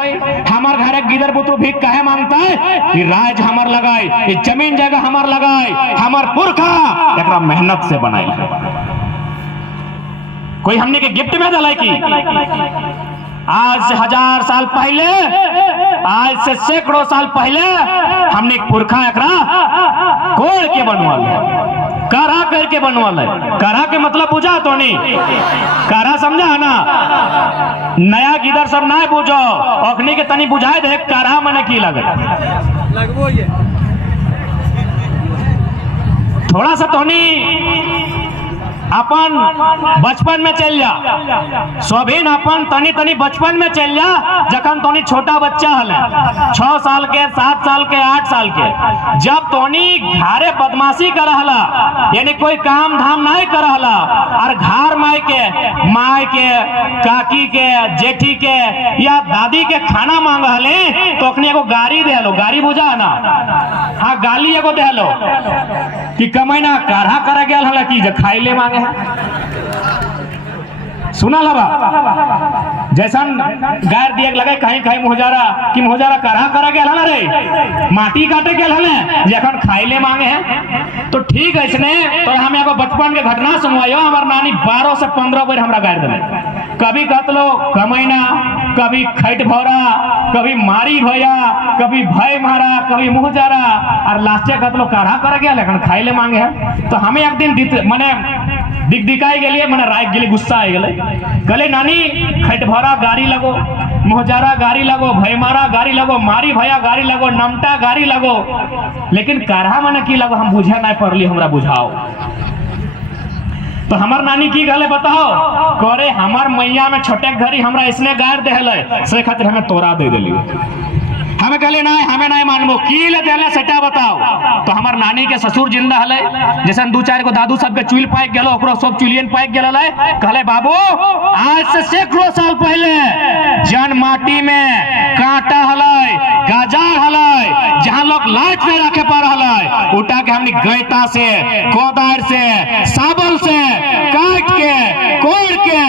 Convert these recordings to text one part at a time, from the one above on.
हमार घर एक गिदर पुत्र भीख काहे मांगता है कि राज हमार लगाए, ये जमीन जगह हमार लगाए, हमार पुरखा एकरा मेहनत से बनाई है। कोई हमने के गिफ्ट में दिलाई की? आज से 1000 साल पहले, आज से सैकड़ों साल पहले हमने पुरखा एकरा कोड़ के बनवाल है, करा करके बनवाल है। करा के मतलब बुझा तो नहीं, करा समझा है ना? नया गिदर सब ना बुझो, अखनी के तनी बुझाए दे करा मने की लगे लगबो ये थोड़ा सा तोनी अपन बचपन में चल जा, सोभिन अपन तनी तनी बचपन में चल जा, जखन तोनी छोटा बच्चा हले 6 साल के, 7 साल के, 8 साल के, जब तोनी घरे बदमाशी कर रहला, यानी कोई काम धाम नहीं कर रहला, और घर माई के काकी के, जेठी के या दादी के खाना मांग हले, तो अखनी एगो गाड़ी दे लो, गाड़ी बुझा ना? हाँ, गाली एगो दे लो कि कमैना काढ़ा करे गेल हला कि जे खाई ले मांगे। सुना लबा जैसन गायर दिए लगे कहीं कहीं मोहजारा कि मोहजारा करा करा गेल हला रे, माटी काटे गेल हले जखन खाई ले मांगे हैं। तो ठीक है, इसने तो हम एगो बचपन के घटना सुनवायो। हमार नानी 12 से 15 बार हमरा गायर दिले, कभी कहतलो कमैना, कभी खैट भौरा, कभी मारी भैया, कभी भय मारा, कभी मुहजारा, और लास्टे कहतलो काढ़ा कर गया लेकिन खाई ले मांगे है। तो हमें एक दिन मने दिखाई गेलिए, मने राय गेली, गुस्सा आ गेले, कहले नानी खैट भौरा गाड़ी लगो, मुहजारा गाड़ी लगो, भय मारा गाड़ी लगो, मारी भैया गाड़ी लगो, नमटा गाड़ी लगो, लेकिन काढ़ा मने की लगो हम बुझे नहीं पड़ली, हमरा बुझाओ। तो हमार नानी की गले बताओ, करे हमार मैया में छोटे घरी हमरा इसने गायर देहले, से खातिर हमें तोरा दे दिलियो। हमें कहले नहीं, हमें नहीं मानबो, की ले देले सेटा बताओ। तो हमार नानी के ससुर जिंदा हले, जैसे 2-4 गो दादू सब के चुल पाइक गेलो, ओकरो सब चुलियन पाइक गेल हले। कहले बाबू आज से सैकड़ों साल पहले जन माटी में कांटा हले, गाजार हले, जहां लोग लाइट में रखे पर हले, उठा के हमनी गैता से, कोदार से, साबल से काट के, कोड़ के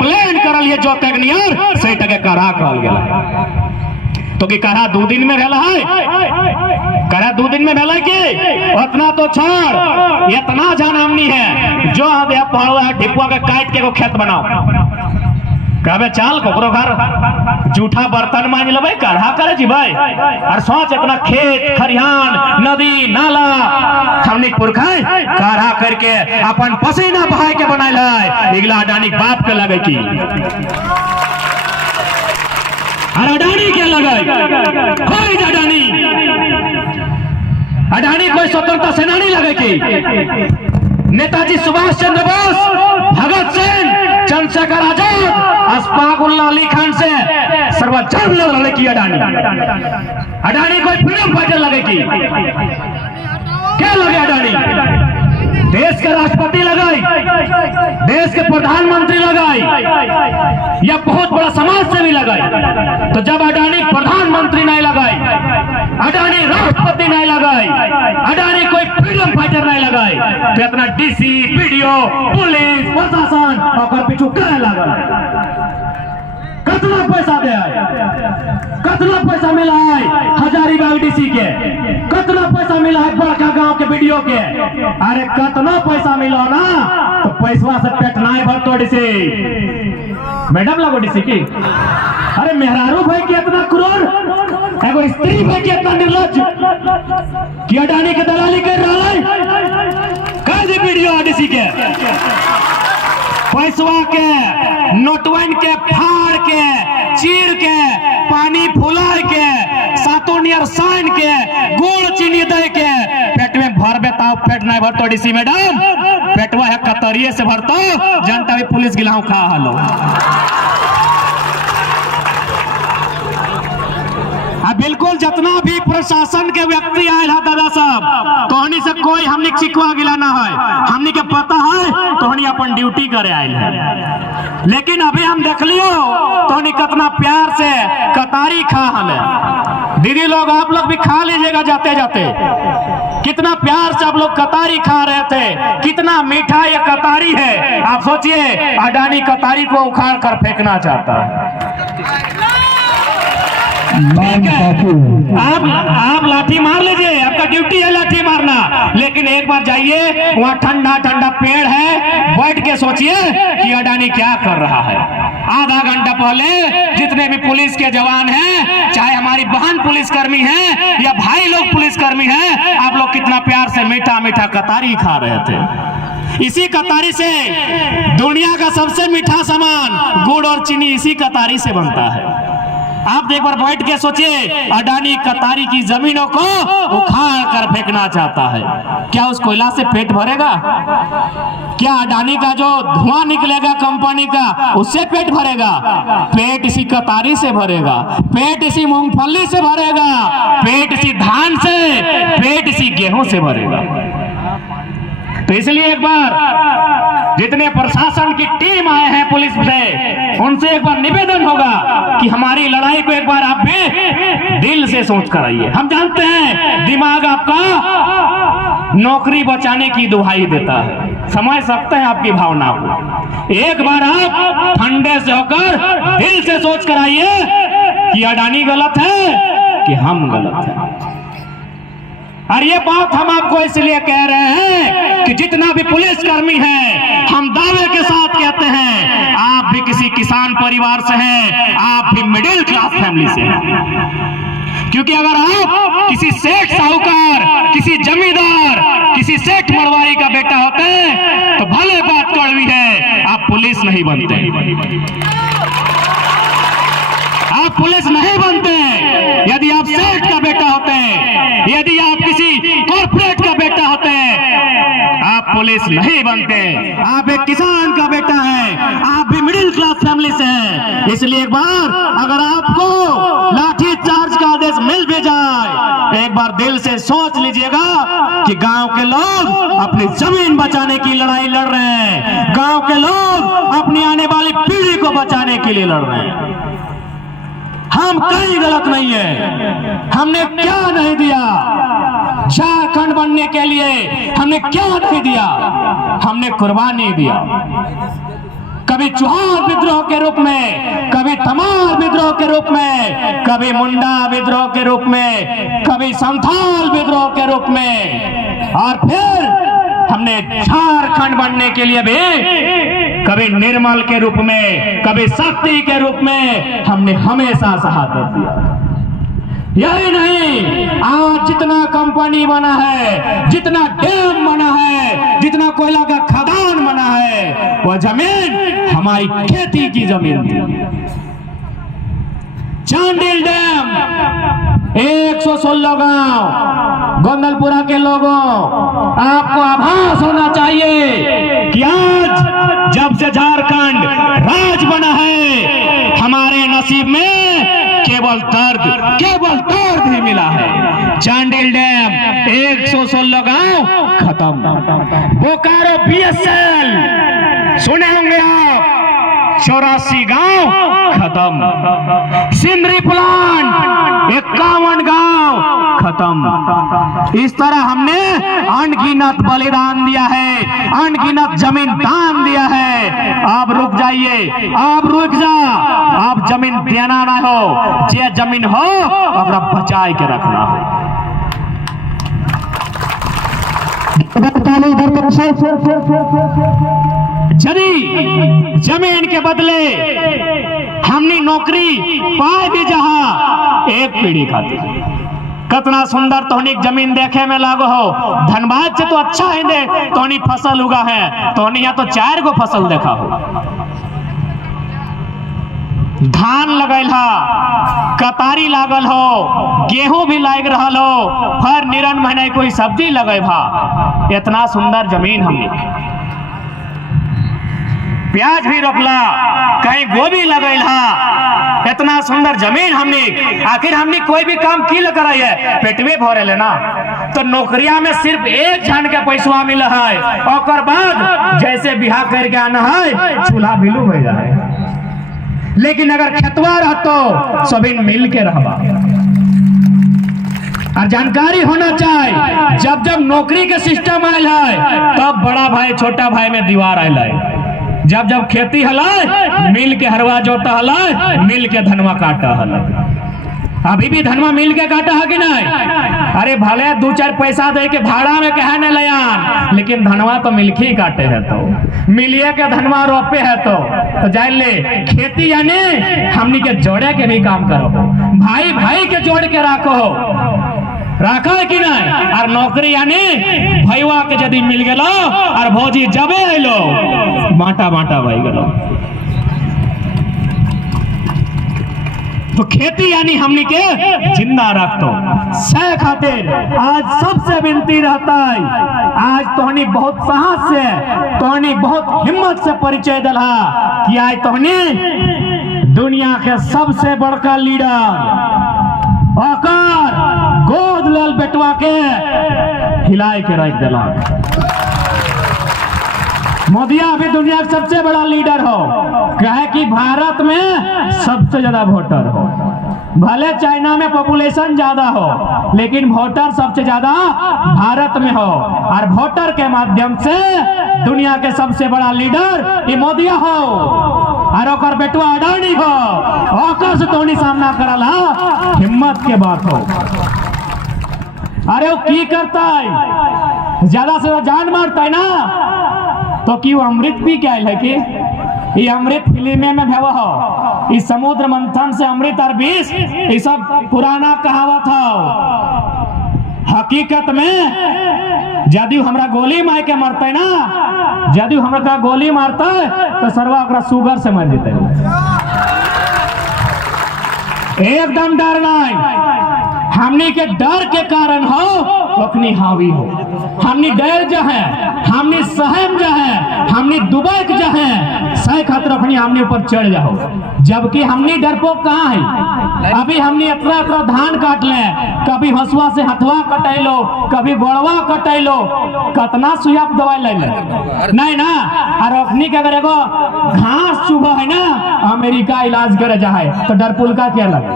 प्लान करलिए जो तकनियर से टके करा कहल गेला। तो कि करा 2 दिन में भेला है, करा 2 दिन में भेला कि उतना तो छोड़, इतना जान हमनी है जो आधे पहाड़ है ढिपुआ के काट के को खेत बनाओ, कहबे चल कोकरो घर जूठा बर्तन मान लेबै, काढ़ा करे जी भाई, और सोच इतना खेत खरिहान नदी नाला हमनी पुरखा काढ़ा करके अपन पसीना बहाय के बनाइल है। इगला अडानी बाप के लगे की अडानी क्या लगाई, अडानी अडानी कोई स्वतंत्रता सेनानी लगे की? नेताजी सुभाष चंद्र बोस, भगत सिंह, चंद्रशेखर आजाद, अशफाक उल्लाह अली खान से सर्वजन लड़े की अडानी। अडानी कोई फ्रीडम फाइटर लगे की? क्या लगे अडानी? देश के राष्ट्रपति लगाई, देश के प्रधानमंत्री लगाई, या बहुत बड़ा समाज सेवी लगाई। तो जब अडानी प्रधानमंत्री नहीं लगाई, अडानी राष्ट्रपति नहीं लगाई, अडानी कोई फ्रीडम फाइटर नहीं लगाई, तो इतना डीसी, पीडीओ, पुलिस, प्रशासन और पीछू करे लगा। कितना पैसा दे आए, कितना पैसा मिला है हजारीबाग डीसी के, कितना पैसा मिला है बड़का गांव के वीडियो के? अरे कितना पैसा मिला ना, तो पैसा से पेट नहीं भरतो डीसी। मैडम लगो डीसी की? अरे मेहरारू भाई के इतना क्रूर, एगो स्त्री भाई के इतना निर्लज कि अडानी के दलाली कर रहा है। कैसे वीडियो डीसी के पैसवा के नोटवन के फाड़ के चीर के पानी फुला के सातों नियर सान के गुड़ चीनी दे के पेट में भर बेता, पेट नहीं भरतो डीसी मैडम, पेटवा है कतरिये से भरतो, जनता भी पुलिस गिलाऊ खा हलो। बिल्कुल जितना भी प्रशासन के व्यक्ति आए है दादा साहब, तोहनी से कोई हमने शिकवा गिला ना है, हमने के पता है तोहनी अपन ड्यूटी करे आयल है। लेकिन अभी हम देख लियो तोहनी कितना प्यार से कतारी खा हमें। दीदी लोग आप लोग भी खा लीजिएगा जाते जाते, कितना प्यार से आप लोग कतारी खा रहे थे, कितना मीठा ये कतारी है। आप सोचिए अडानी कतारी को उखाड़ कर फेंकना चाहता है। ठीक है, आप लाठी मार लीजिए, आपका ड्यूटी है लाठी मारना, लेकिन एक बार जाइए वहाँ ठंडा ठंडा पेड़ है, बैठ के सोचिए कि अडानी क्या कर रहा है। आधा घंटा पहले जितने भी पुलिस के जवान हैं, चाहे हमारी बहन पुलिसकर्मी हैं या भाई लोग पुलिसकर्मी हैं, आप लोग कितना प्यार से मीठा मीठा कतारी खा रहे थे। इसी कतारी से दुनिया का सबसे मीठा सामान गुड़ और चीनी इसी कतारी से बनता है। आप एक बार बैठ के सोचिए, अडानी कतारी की जमीनों को उखाड़ कर फेंकना चाहता है। क्या उस कोयला से पेट भरेगा? क्या अडानी का जो धुआं निकलेगा कंपनी का, उससे पेट भरेगा? पेट इसी कतारी से भरेगा, पेट इसी मूंगफली से भरेगा, पेट इसी धान से, पेट इसी गेहूं से भरेगा। तो इसलिए एक बार जितने प्रशासन की टीम आए हैं पुलिस से, उनसे एक बार निवेदन होगा कि हमारी लड़ाई को एक बार आप भी दिल से सोच कर आइए। हम जानते हैं दिमाग आपका नौकरी बचाने की दुहाई देता है, समझ सकते हैं आपकी भावना को। एक बार आप ठंडे से होकर दिल से सोच कर आइए कि अडानी गलत है कि हम गलत हैं। और ये बात हम आपको इसलिए कह रहे हैं कि जितना भी पुलिसकर्मी है, हम दावे के साथ कहते हैं, आप भी किसी किसान परिवार से हैं, आप भी मिडिल क्लास फैमिली से हैं। क्योंकि अगर आप किसी सेठ साहूकार, किसी जमींदार, किसी सेठ मरवारी का बेटा होते तो भले बात कड़वी है, आप पुलिस नहीं बनते, आप पुलिस नहीं बनते। यदि आप सेठ का बेटा होते हैं, यदि आप किसी कॉर्पोरेट का बेटा होते हैं, आप पुलिस नहीं बनते। आप एक किसान का बेटा है, आप भी मिडिल क्लास फैमिली से हैं। इसलिए एक बार अगर आपको लाठी चार्ज का आदेश मिल भी जाए, एक बार दिल से सोच लीजिएगा कि गांव के लोग अपनी जमीन बचाने की लड़ाई लड़ रहे हैं, गांव के लोग अपनी आने वाली पीढ़ी को बचाने के लिए लड़ रहे हैं। हम कहीं गलत नहीं है। हमने क्या नहीं दिया झारखंड बनने के लिए, हमने क्या नहीं दिया, हमने कुर्बानी दिया। कभी चौहान विद्रोह के रूप में, कभी तमार विद्रोह के रूप में, कभी मुंडा विद्रोह के रूप में, कभी संथाल विद्रोह के रूप में, और फिर हमने झारखंड बनने के लिए भी कभी निर्मल के रूप में, कभी शक्ति के रूप में हमने हमेशा शहादत दिया। यही नहीं, आज जितना कंपनी बना है, जितना डैम बना है, जितना कोयला का खदान बना है, वह जमीन हमारी खेती की जमीन थी। चांडिल डैम 116 गांव गोंदलपुरा के लोगों, आपको आभास होना चाहिए कि आज जब से झारखंड राज बना है, हमारे नसीब में केवल दर्द ही मिला है। चांडिल डैम 116 गांव खत्म, बोकारो BSL सुने होंगे आप, 84 गांव खत्म, सिमरी प्लांट 51 गांव खत्म। इस तरह हमने अनगिनत बलिदान दिया है, अनगिनत जमीन दान दिया है। आप रुक जाइए, आप रुक जा, आप जमीन देना ना हो, जे जमीन हो अपना बचाए के रखना हो। यदि जमीन के बदले हमने नौकरी पाए भी जहां एक पीढ़ी खाती, कितना सुंदर तोहनी जमीन देखे में लागो हो। धनबाद से तो अच्छा ही दे तोहनी फसल उगा है, तोहनी यहाँ तो 4 गो फसल देखा हो। धान लगल हो, कतारी लागल हो, गेहूं भी लाग रहा हो, हर निरन महीने कोई सब्जी लगे भा। इतना सुंदर जमीन हमने, प्याज भी रोपला, कहीं गोभी लगल हा, इतना सुंदर जमीन हमने। आखिर हमने कोई भी काम की ल कराई है, पेटवे भरे लेना। तो नौकरिया में सिर्फ एक झन के पैसा मिल है, और बाद जैसे बिहार करके आना है चूल्हा बिलू हो जाए। लेकिन अगर खेतवा रहतो सभी मिल के रहबा। और जानकारी होना चाहिए, जब जब नौकरी के सिस्टम आयल है, तब बड़ा भाई छोटा भाई में दीवार आयल है। जब जब खेती हला मिल के हरवा जोता हला, मिल के धनवा काटा हला। अभी भी धनवा मिल के काटा है कि नहीं? अरे भले 2-4 पैसा दे के भाड़ा में कहे न लयान, लेकिन धनवा तो मिल के ही काटे है। तो मिलिए के धनवा रोपे है तो जान ले खेती यानी हमनी के जोड़े के भी काम करो, भाई भाई के जोड़ के रखो, रखा है कि नहीं? और नौकरी यानी भैया के यदि मिल गलो और भौजी जबे लो बांटा बांटा भाई गलो। तो खेती यानी हमनी के जिंदा रख दो से खातिर आज सबसे विनती रहता है, आज तोहनी बहुत साहस से, तोहनी बहुत हिम्मत से परिचय दिला कि आज तोहनी दुनिया के सबसे बड़का लीडर आकर गोद लाल बेटवा के हिलाए के रख दिला। मोदिया अभी दुनिया का सबसे बड़ा लीडर हो, कहे कि भारत में सबसे ज्यादा वोटर हो, भले चाइना में पॉपुलेशन ज्यादा हो लेकिन वोटर सबसे ज्यादा भारत में हो, और वोटर के माध्यम से दुनिया के सबसे बड़ा लीडर ये मोदिया हो और ओकर बेटवा अडानी हो, ओकर से तोनी सामना करला हिम्मत के बात हो। अरे वो की करता है, ज्यादा से ज्यादा जान मारता है ना, तो कि वो अमृत पी के आयल है कि ये अमृत फिल्म में भेवा हो, इस समुद्र मंथन से अमृत और विष ये सब पुराना कहावत हो। हकीकत में यदि हमरा गोली मार के मरते ना, यदि हमरा गोली मारता तो सरवा ओकरा शुगर से मर जेते। एकदम डर नहीं, हमनी के डर के कारण हो अपनी हावी हो, हमनी डर जो है, हमनी सहम जो है, हमनी दुबई जो है सह खातिर अपनी हमने ऊपर चढ़ जाओ, जबकि हमनी डरपोक कहाँ है। अभी हमनी इतना इतना धान काट ले, कभी हंसुआ से हथवा कटैलो, कभी गोड़वा कटैलो, कितना सुइया दवाई ले नहीं ना। और अखनी के अगर एगो घास चुभा है ना, अमेरिका इलाज करे जाए तो डरपुल का क्या लगे,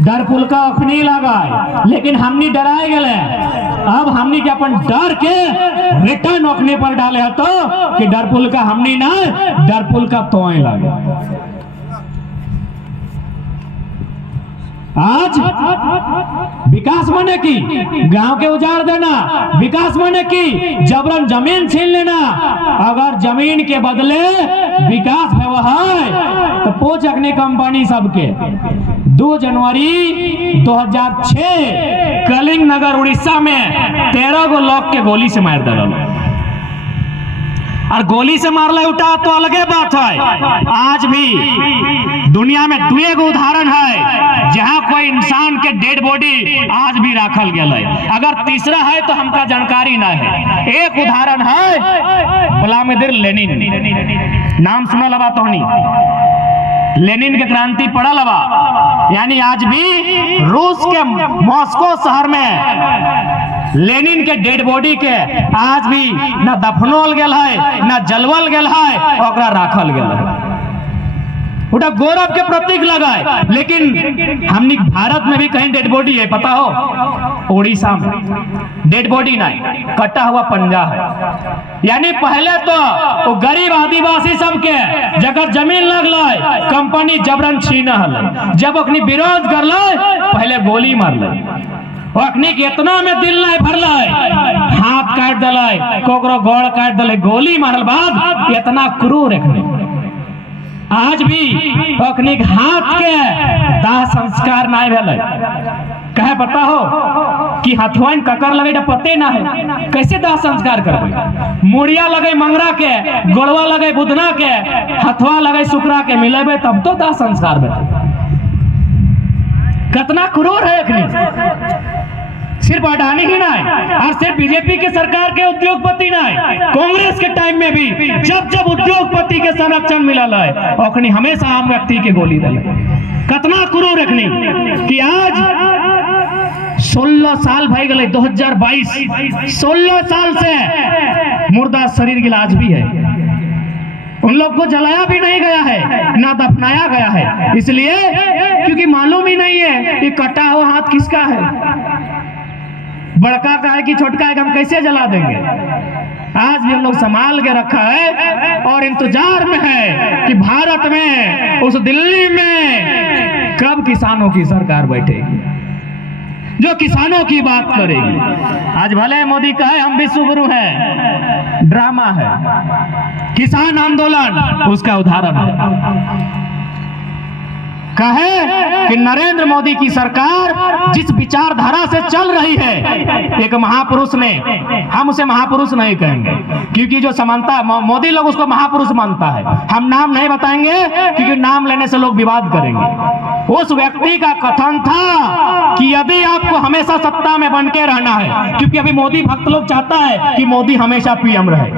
डरपुल का अखनी लगा, लेकिन हमनी डराए गए। अब हमनी के अपन डर के रिटर्न अखनी पर डाले है तो कि डरपुल का हमनी ना, डरपुल का तोय लगे। आज विकास माने की गांव के उजाड़ देना, विकास माने की जबरन जमीन छीन लेना। अगर जमीन के बदले विकास व्यवहार तो पूछ अग्नि कंपनी सबके 2 जनवरी 2006 कलिंग नगर उड़ीसा में 13 गो लोग के गोली से मार दिया, और गोली से मारले उठा तो अलगे बात है। आज भी दुनिया में 2 गो उदाहरण है जहां कोई इंसान के डेड बॉडी आज भी रखल गया है, अगर तीसरा है तो हमका जानकारी ना है। एक उदाहरण है व्लादिमीर लेनिन, नाम सुना लबा तोहनी, लेनिन के क्रांति पड़ा लबा, यानी आज भी रूस के मॉस्को शहर में लेनिन के डेड बॉडी के आज भी ना दफनोल गेल है, ना जलवल गेल है, ओकरा राखल गेल है, उटा गौरव के प्रतीक लगाए। लेकिन हमनी भारत में भी कहीं डेड बॉडी है पता हो, उड़ीसा में डेड बॉडी नहीं, कटा हुआ पंजा है। यानी पहले तो वो गरीब आदिवासी सबके जगह जमीन लगल, कंपनी जबरन छीना हल, जब अपनी विरोध कर ले पहले गोली मार ले, अखनी के इतना में दिल नहीं भरल, हाथ काट दिल, कोकरो गोड़ काट दिल, गोली मारल बाद इतना क्रूर रखने। आज भी अखनी हाथ के दाह संस्कार नहीं भेल, कहे पता हो कि हथवाइन ककर लगे पते ना है, कैसे दाह संस्कार करबे, मुड़िया लगे मंगरा के, गोड़वा लगे बुधना के, हथवा लगे शुक्रा के मिलेबे तब तो दाह संस्कार बेटे। कितना क्रूर है अखनी, सिर्फ अडानी ही नहीं और सिर्फ बीजेपी के सरकार के उद्योगपति नहीं, कांग्रेस के टाइम में भी जब जब उद्योगपति के संरक्षण मिला है अखनी हमेशा आम व्यक्ति के गोली दिले। कितना क्रूर अखनी कि आज 16 साल भाई गए 2022, 16 साल से मुर्दा शरीर की इलाज भी है, उन लोग को जलाया भी नहीं गया है ना दफनाया गया है, इसलिए क्योंकि मालूम ही नहीं है कि कटा हुआ हाथ किसका है, बड़का का है कि छोटका है, हम कैसे जला देंगे। आज भी हम लोग संभाल के रखा है और इंतजार में है कि भारत में उस दिल्ली में किसानों की सरकार बैठेगी, जो किसानों की बात करेगी। आज भले मोदी कहे हम विश्वगुरु हैं, ड्रामा है। किसान आंदोलन उसका उदाहरण है। कहे कि नरेंद्र मोदी की सरकार जिस विचारधारा से चल रही है, एक महापुरुष ने, हम उसे महापुरुष नहीं कहेंगे क्योंकि जो समानता मोदी लोग उसको महापुरुष मानता है, हम नाम नहीं बताएंगे क्योंकि नाम लेने से लोग विवाद करेंगे। उस व्यक्ति का कथन था कि यदि आपको हमेशा सत्ता में बन के रहना है, क्योंकि अभी मोदी भक्त लोग चाहता है कि मोदी हमेशा पीएम रहे,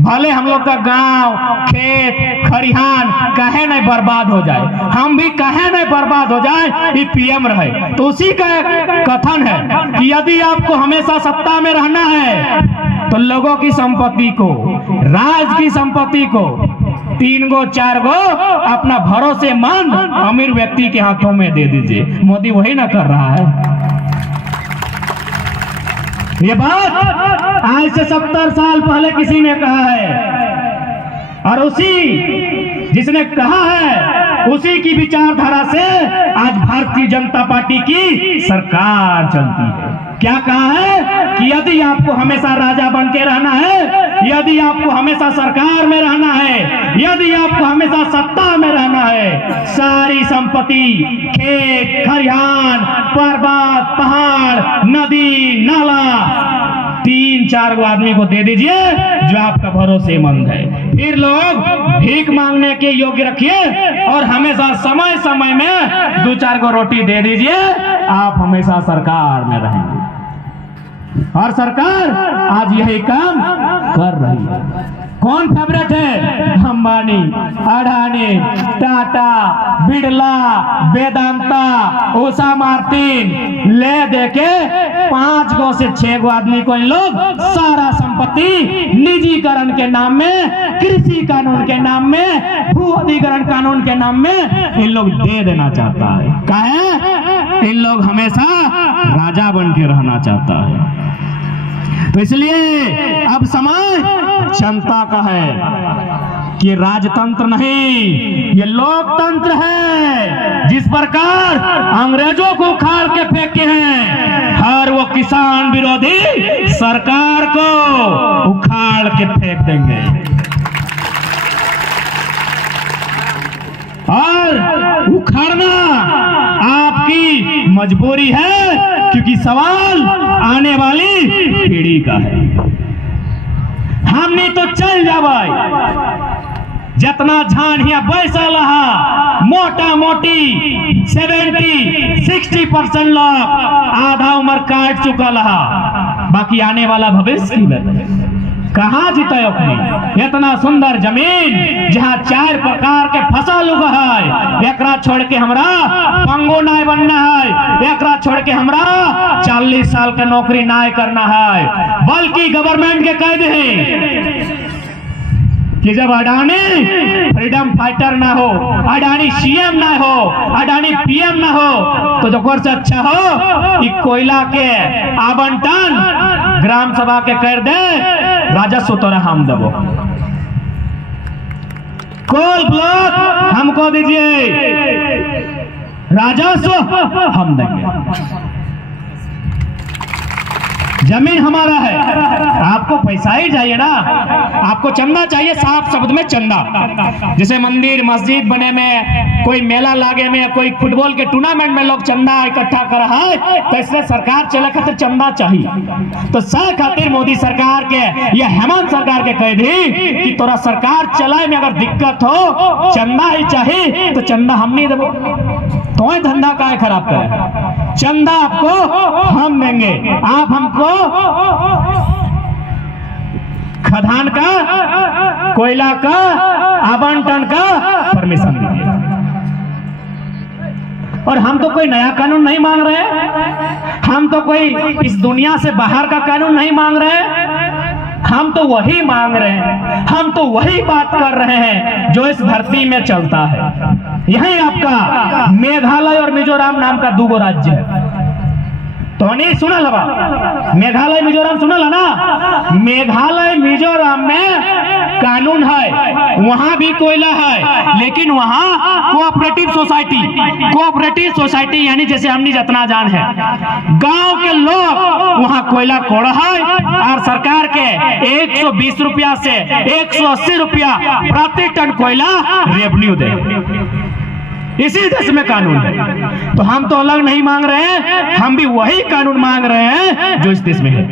भले हम लोग का गांव, खेत, खरिहान कहे नहीं बर्बाद हो जाए, हम भी कहे नहीं बर्बाद हो जाए, ये पीएम रहे। तो उसी का कथन है कि यदि आपको हमेशा सत्ता में रहना है तो लोगों की संपत्ति को, राज की संपत्ति को 3 गो 4 गो अपना भरोसेमंद अमीर व्यक्ति के हाथों में दे दीजिए। मोदी वही ना कर रहा है। ये बात आज से 70 साल पहले किसी ने कहा है और उसी जिसने कहा है उसी की विचारधारा से आज भारतीय जनता पार्टी की सरकार चलती है। क्या कहा है कि यदि आपको हमेशा राजा बन के रहना है, यदि आपको हमेशा सरकार में रहना है, यदि आपको हमेशा सत्ता में रहना है, सारी संपत्ति, खेत, खरिहान, पर्वत, पहाड़, नदी, नाला 3-4 आदमी को दे दीजिए जो आपका भरोसेमंद है। फिर लोग भीख मांगने के योग्य रखिए और हमेशा समय समय में 2-4 को रोटी दे दीजिए, आप हमेशा सरकार में रहेंगे। और सरकार आज यही काम कर रही है। कौन फेवरेट है? अंबानी, अडानी, टाटा, बिरला, वेदांता, उषा मार्टिन, ले देके 5 गो से 6 गो आदमी को इन लोग सारा संपत्ति निजीकरण के नाम में, कृषि कानून के नाम में, भू अधिग्रहण कानून के नाम में इन लोग दे देना चाहता है। काहे? इन लोग हमेशा राजा बन के रहना चाहता है। तो इसलिए अब समय जनता का है कि राजतंत्र नहीं, ये लोकतंत्र है। जिस प्रकार अंग्रेजों को उखाड़ के फेंके हैं, हर वो किसान विरोधी सरकार को उखाड़ के फेंक देंगे। और उखाड़ना आपकी मजबूरी है क्योंकि सवाल आने वाली पीढ़ी का है। हमने तो चल जावाई जितना झानिया बैसा लहा, मोटा मोटी 70-60% लोग आधा उम्र काट चुका लहा, बाकी आने वाला भविष्य की कहाँ जीते अपनी इतना सुंदर जमीन जहाँ 4 प्रकार के फसल उगा है, एकरा छोड़ के हमरा पंगो नाय बनना है, एकरा छोड़ के हमरा 40 साल का नौकरी नाय करना है, बल्कि गवर्नमेंट के कह दे कि जब अडानी फ्रीडम फाइटर ना हो, अडानी सीएम ना हो, अडानी पीएम ना हो, तो जो से अच्छा हो कि कोयला के आवंटन ग्राम सभा के कर दे, राजस्व तोरा हम देवो, कोल ब्लॉक हमको दीजिए, राजस्व हम देंगे, जमीन हमारा है। आपको पैसा ही चाहिए ना, आपको चंदा चाहिए, साफ शब्द में चंदा। जैसे मंदिर मस्जिद बने में, कोई मेला लागे में, कोई फुटबॉल के टूर्नामेंट में लोग चंदा इकट्ठा कर रहा है, तो इसलिए सरकार चले खातिर चंदा चाहिए। तो सह खातिर मोदी सरकार के या हेमंत सरकार के कह दी कि तोरा सरकार चलाए में अगर दिक्कत हो, चंदा ही चाहिए तो चंदा हम नहीं देवो, तो धंधा काहे खराब करे, चंदा आपको हम देंगे, आप हमको खदान का, कोयला का, आवंटन का परमिशन दीजिए। और हम तो कोई नया कानून नहीं मांग रहे, हम तो कोई इस दुनिया से बाहर का कानून नहीं मांग रहे, हम तो वही मांग रहे हैं, हम तो वही बात कर रहे हैं जो इस धरती में चलता है। यही आपका मेघालय और मिजोरम नाम का 2 राज्य है। तो तो नहीं सुनल हवा मेघालय मिजोरम सुनल है ना। मेघालय मिजोरम में कानून है, वहां भी कोयला है, लेकिन वहां कोऑपरेटिव सोसाइटी यानी जैसे हमने जितना जान है गांव के लोग वहां कोयला कोड़ है और सरकार के 120 रुपया से 180 रुपया प्रति टन कोयला रेवेन्यू दे। इसी देश में कानून है। तो हम तो अलग नहीं मांग रहे हैं, हम भी वही कानून मांग रहे हैं जो इस देश में है।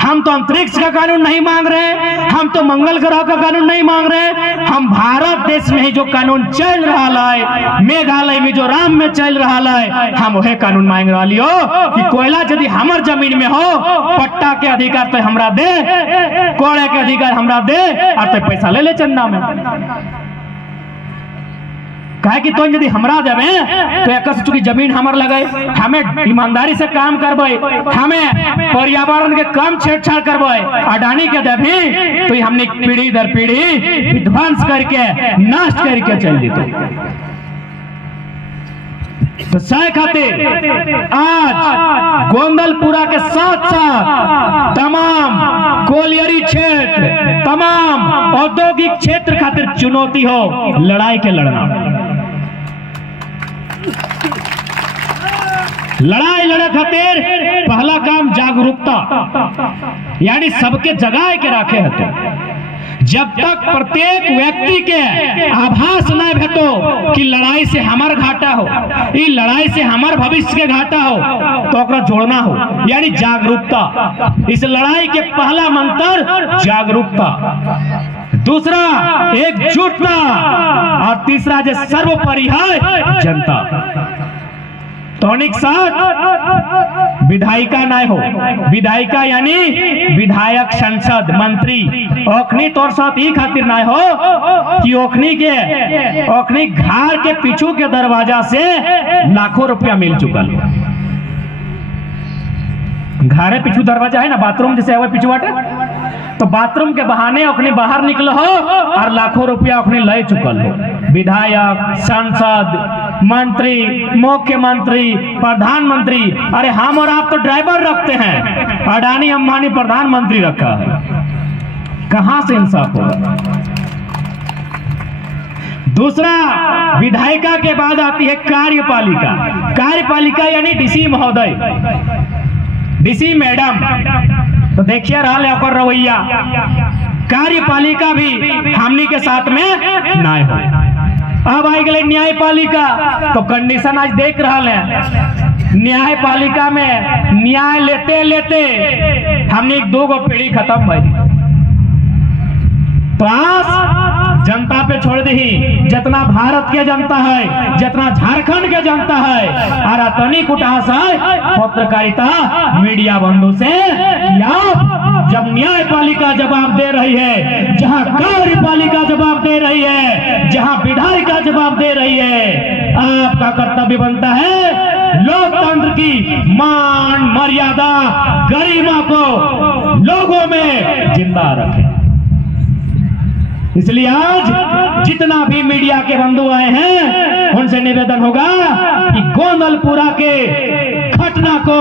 हम तो अंतरिक्ष का कानून नहीं मांग रहे, हम तो मंगल ग्रह का कानून नहीं मांग रहे, हम भारत देश में ही जो कानून चल रहा है, मेघालय मिजोरम में चल रहा है, हम वही कानून मांग रहा लियो कि कोयला यदि हमार जमीन में हो, पट्टा के अधिकार तो हमरा दे, कोड़े के अधिकार हमरा दे, और तो पैसा ले ले चंदा में। कहे कि तो यदि हमरा देवे तो एक चूंकि जमीन हमार लगे, हमें ईमानदारी से काम करबे, हमें पर्यावरण के कम छेड़छाड़ करबे, अडानी के देवी तो हमने पीढ़ी दर पीढ़ी विध्वंस करके नष्ट करके चल देते। तो सह खातिर आज गोंदलपुरा के साथ साथ तमाम कोलियरी क्षेत्र, तमाम औद्योगिक क्षेत्र खातिर चुनौती हो लड़ाई के लड़ना। लड़ाई लड़े खातिर पहला काम जागरूकता, यानी सबके जगाए के रखे हतो। जब तक प्रत्येक व्यक्ति के आभास न भेटो कि लड़ाई से हमार घाटा हो, ई लड़ाई से हमार भविष्य के घाटा हो, तो ओकरा जोड़ना हो, यानी जागरूकता। इस लड़ाई के पहला मंत्र जागरूकता, दूसरा एकजुटता, और तीसरा जो सर्वोपरि है जनता। तोनिक साथ विधायिका ना हो, विधायिका यानी विधायक, संसद, मंत्री, ओखनी तोर साथ ही खातिर ना हो कि ओखनी घर के पीछू के दरवाजा से लाखों रुपया मिल चुकल। घरे पीछू दरवाजा है ना, बाथरूम जैसे है पीछू बाटे, तो बाथरूम के बहाने ओखनी बाहर निकल हो और लाखों रुपया ओखनी ले चुकल हो। विधायक, सांसद, मंत्री, मुख्यमंत्री, प्रधानमंत्री, अरे हम और आप तो ड्राइवर रखते हैं, अडानी अंबानी प्रधानमंत्री रखा है, कहां से इंसाफ होगा। दूसरा, विधायिका के बाद आती है कार्यपालिका। कार्यपालिका यानी डीसी महोदय, डीसी मैडम, तो देखिए रहा है ओकर रवैया। कार्यपालिका भी हमनी के साथ में ना हो। अब आई गए न्यायपालिका, तो कंडीशन आज देख रहा है। न्यायपालिका में न्याय लेते लेते हमने 2 पीढ़ी खत्म भई। तो आज जनता पे छोड़ दी, जितना भारत के जनता है, जितना झारखंड के जनता है, और तनिक उठास है पत्रकारिता मीडिया बंधु से। जब न्यायपालिका जवाब दे रही है, जहां कार्यपालिका जवाब दे रही है, जहां विधायिका जवाब दे रही है, आपका कर्तव्य बनता है लोकतंत्र की मान मर्यादा गरिमा को लोगों में जिंदा रखें। इसलिए आज जितना भी मीडिया के बंधु आए हैं, उनसे निवेदन होगा कि गोंदलपुरा के घटना को,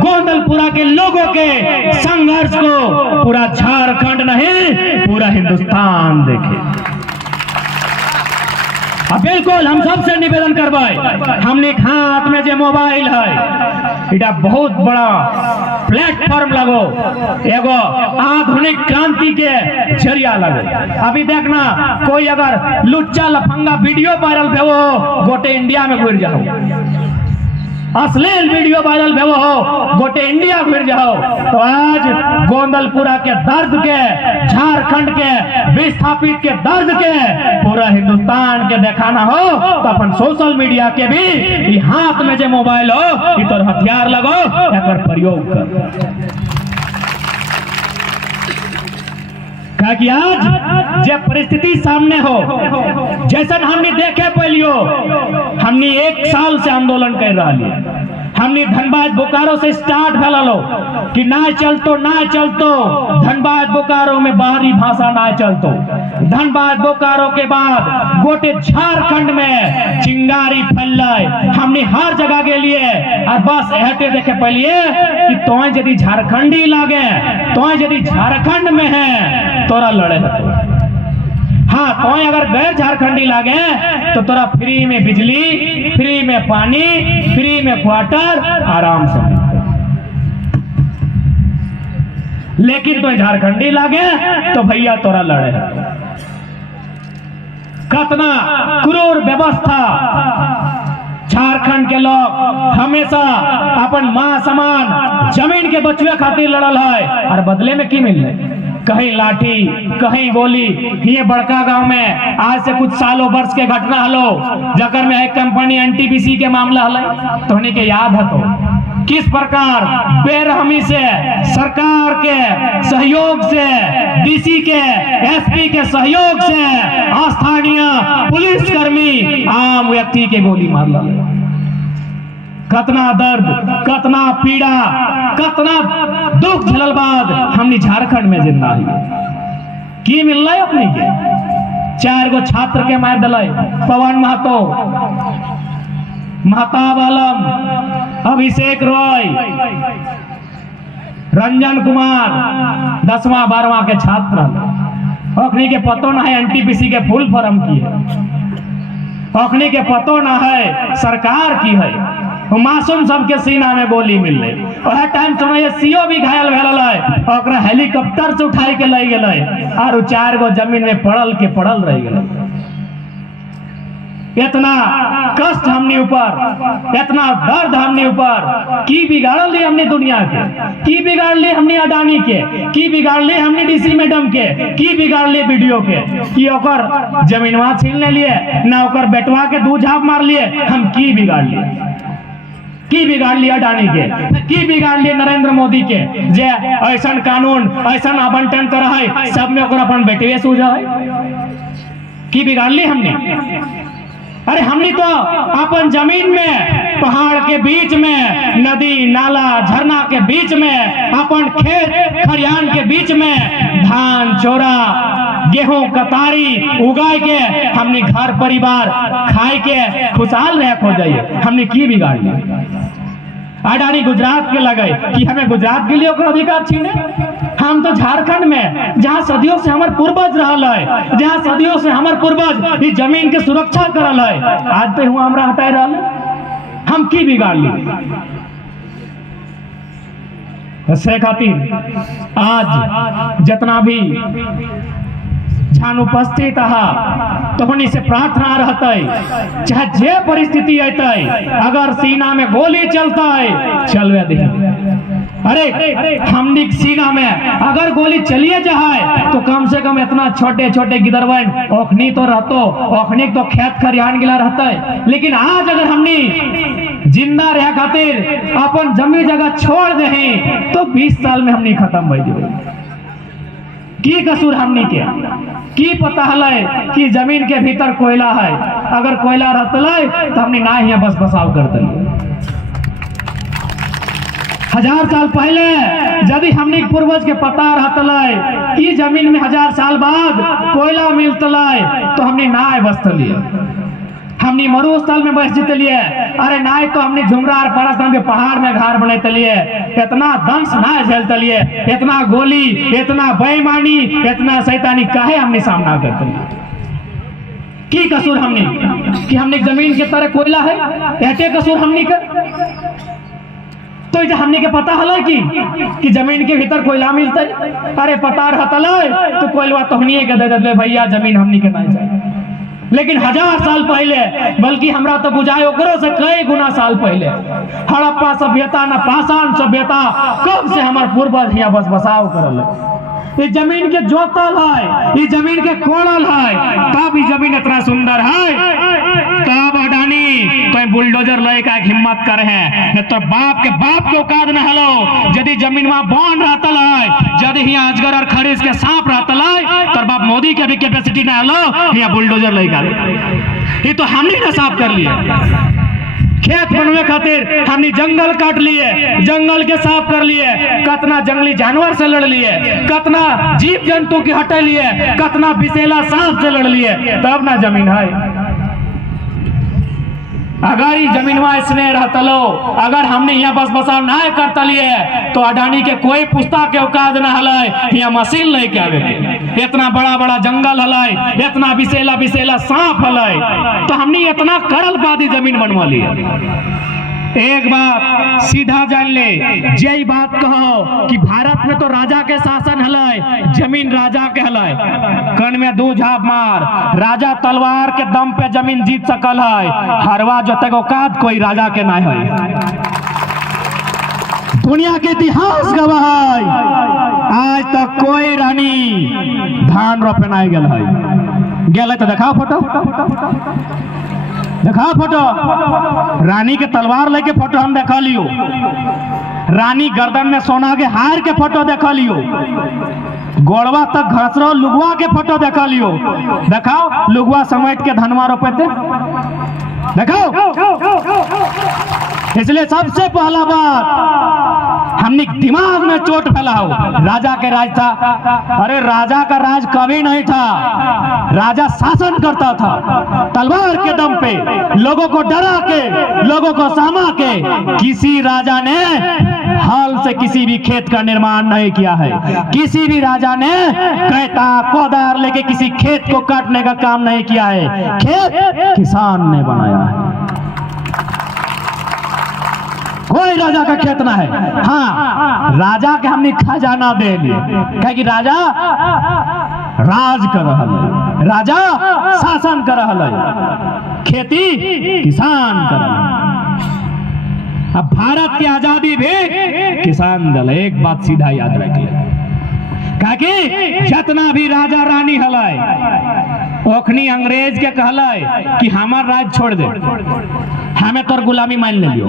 गोंदलपुरा के लोगों के संघर्ष को पूरा झारखंड नहीं पूरा हिंदुस्तान देखे। अब बिल्कुल हम सबसे निवेदन करवाए, हमने हाथ में जो मोबाइल है, इटा बहुत बड़ा प्लेटफॉर्म लगो, एगो आधुनिक क्रांति के जरिया लगो। अभी देखना कोई अगर लुच्चा लफंगा वीडियो वायरल भे हो, गोटे इंडिया में घुर जाओ, अश्लील वीडियो वायरल भे हो, गोटे इंडिया घुर जाओ। तो आज गोंदलपुरा के दर्द के, झारखंड के विस्थापित के दर्द के पूरा हिंदुस्तान के दिखाना हो, तो अपन सोशल मीडिया के भी हाथ में जो मोबाइल हो, इतर हथियार लगो, एकर प्रयोग कर। कि आज जब परिस्थिति सामने हो, जैसा हमने देखे पहलियो, हमने 1 साल से आंदोलन कर रहा है, हमने धनबाद बोकारो से स्टार्ट भेलो कि ना चलतो धनबाद बोकारो में बाहरी भाषा ना चलतो। धनबाद बोकारो के बाद गोटे झारखंड में चिंगारी फैल हमने हर जगह के लिए और बस हटे देखे पहले कि तो यदि झारखंडी लागे तो यदि झारखंड में है तोरा लड़े हतो। हाँ तो अगर गैर झारखंडी लागे तो तोरा फ्री में बिजली, फ्री में पानी, फ्री में क्वार्टर आराम से मिलते। लेकिन तो झारखंडी लागे तो भैया तोरा लड़े। कितना क्रूर व्यवस्था। झारखंड के लोग हमेशा अपन मां समान जमीन के बचवे खातिर लड़ल है और बदले में की मिल रहे? कहीं लाठी, कहीं गोली। ये बड़का गांव में आज से कुछ सालों वर्ष के घटना हलो जकर में एक कंपनी एनटीपीसी के मामला हल तो के याद है तो किस प्रकार बेरहमी से सरकार के सहयोग से, डीसी के, एसपी के सहयोग से स्थानीय पुलिसकर्मी आम व्यक्ति के गोली मार ला। कतना दर्द, कतना पीड़ा, कतना दुख झेलल बाद हमने झारखंड में जिंदा है की मिल रहा अपने के 4 गो छात्र के मार दिल। पवन महतो, महताब आलम, अभिषेक रॉय, रंजन कुमार 10वां 12वां के छात्र अखनी के पतो ना है एनटीपीसी के फुल फॉर्म की है, अखनी के पतो ना है सरकार की है। मासूम सबके सीना में गोली मिल रही। वह टाइम समय सीओ भी घायल भेल है, हेलीकॉप्टर से उठाई के ले गए और 4 गो जमीन में पड़ल रह गए। इतना कष्ट हमने ऊपर, इतना दर्द हमने ऊपर की बिगाड़ ली हमने दुनिया के, की बिगाड़ ली हमने अडानी के, की बिगाड़ ली हमने डीसी मैडम के, की बिगाड़ ली वीडियो के कि ओकर जमीनवा छीन लिए ना ओकर बेटवा के 2 झाप मार लिए। हम की बिगाड़ लिए? की बिगाड़ लिया अडानी के, की बिगाड़ लिए नरेंद्र मोदी के जे ऐसा कानून ऐसा आवंटन कर है सब में ओकर अपन बेटवे सूझ है। की बिगाड़ ली हमने? अरे हमने तो अपन जमीन में, पहाड़ के बीच में, नदी नाला झरना के बीच में, अपन खेत खरियान के बीच में धान चोरा, गेहूं कतारी उगाए के हमने घर परिवार खाए के खुशहाल रह हो जाइए। हमने की बिगाड़ लिया? अडानी गुजरात के लगे कि हमें गुजरात के लिए अधिकार छीने। हम तो झारखंड में जहाँ सदियों से हमारे पूर्वज रहा है, जहाँ सदियों से हमारे पूर्वज इस जमीन के सुरक्षा करल है, आज पे हुआ हमरा हटाए रहा। हम की बिगाड़ ली? से खातिर आज जितना भी उपस्थित तो होनी से प्रार्थना रहता है, चाहे जे परिस्थिति आता है, अगर सीना में गोली चलता है चलवे दे। अरे हमनी सीना में अगर गोली चलिए जाए तो कम से कम इतना छोटे छोटे गिदरवन ओखनी तो रहतो, ओखनी तो खेत खरियान गिला रहता है। लेकिन आज अगर हमनी जिंदा रह खातिर अपन जमी जगह छोड़ दे तो 20 साल में हमनी खत्म हो जाए। की कसूर हमनी के? की पता है कि जमीन के भीतर कोयला है, अगर कोयला रहता तो हमने ना यहाँ बस बसाव करते। 1000 साल पहले यदि हमने पूर्वज के पता रहता कि जमीन में 1000 साल बाद कोयला मिलता तो हमने ना बसते लिए, हमने मरुस्थल में बस जीते लिए। अरे ना तो हमने झुमरार परस्थान के पहाड़ में घर बनाते लिए, इतना दंश ना झेलते लिए, इतना गोली, इतना बेईमानी, इतना शैतानी काहे हमने सामना करते लिए? की कसूर हमने कि हमने जमीन के तरह कोयला है? ऐसे कसूर हमने कर तो हमने के पता हल कि जमीन के भीतर कोयला मिलता है? अरे पता रहता तो कोयला तो हमने के दे दे भैया, जमीन हमने के नहीं चाहिए। लेकिन 1000 साल पहले, बल्कि हमरा तो बुझाए ओकरो से कई गुना साल पहले हड़प्पा सभ्यता न पाषाण सभ्यता कब से हमारे पूर्वज यहाँ बस बसाव करल। ये जमीन के जोतल है, ये जमीन के कोड़ल है, तब ये जमीन इतना सुंदर है। तब अडानी तो बुलडोजर लय का हिम्मत करे हैं, तो बाप के औकात न हलो। यदि जमीन वहां बॉन्ड रहता है, यदि यहाँ अजगर और खरीज के सांप रहता है, तो बाप मोदी के भी कैपेसिटी न हलो यहाँ बुलडोजर लय का। ये तो हमने ना साफ कर लिया। खेत बनवे खातिर हमने जंगल काट लिए, जंगल के साफ कर लिए, कतना जंगली जानवर से लड़ लिए, कतना जीव जंतु के हटे लिए, कतना विषैला सांप से लड़ लिए, तब ना जमीन है। अगर ये जमीनवा इसने रहतलो, अगर हमने यहाँ बस बसा ना करता लिए तो अडानी के कोई पुस्ता के औकात न हलाई, यहाँ मशीन नहीं के आगे के। इतना बड़ा बड़ा जंगल हलाई, इतना विषैला विषैला सांप हलाई, तो हमने इतना करल बादी जमीन बनवा लिया। एक बात सीधा जान ले, यही बात कहो कि भारत में तो राजा के शासन हलाई, जमीन राजा के हलाई। कन में दो झाप मार, राजा तलवार के दम पे जमीन जीत सकल है, हरवा जोते औकात कोई राजा के ना है। दुनिया के इतिहास गवाह है, आज तक कोई रानी धान रोपे नहीं गल है। तो दिखाओ फोटो, दिखाओ फोटो, रानी के तलवार लेके फोटो हम देखा लियो, रानी गर्दन में सोना के हार के फोटो देखा लियो, गोड़वा तक घसरो लुगवा के फोटो देखा लियो। दिखाओ लुगवा समेट के धनवा रोपेते, दिखाओ। इसलिए सबसे पहला बात, हमने दिमाग में चोट फैलाओ। राजा के राज था, अरे राजा का राज कभी नहीं था, राजा शासन करता था तलवार के दम पे, लोगों को डरा के, लोगों को सामा के। किसी राजा ने हल से किसी भी खेत का निर्माण नहीं किया है, किसी भी राजा ने कैता कोदार लेके किसी खेत को काटने का काम नहीं किया है, खेत किसान ने बनाया है। कोई राजा का खेत ना है। हाँ, राजा के हमने खजाना दे लिए, क्या कि राजा राज कर रहा है, राजा शासन कर रहा है, खेती किसान कर रहा है। अब भारत की आजादी भी किसान दल, एक बात सीधा याद रखिए, कि जितना भी राजा रानी हलाय ओखनी अंग्रेज के कहलाय कि हमार राज छोड़ दे, हमें तोर गुलामी मान ले लियो,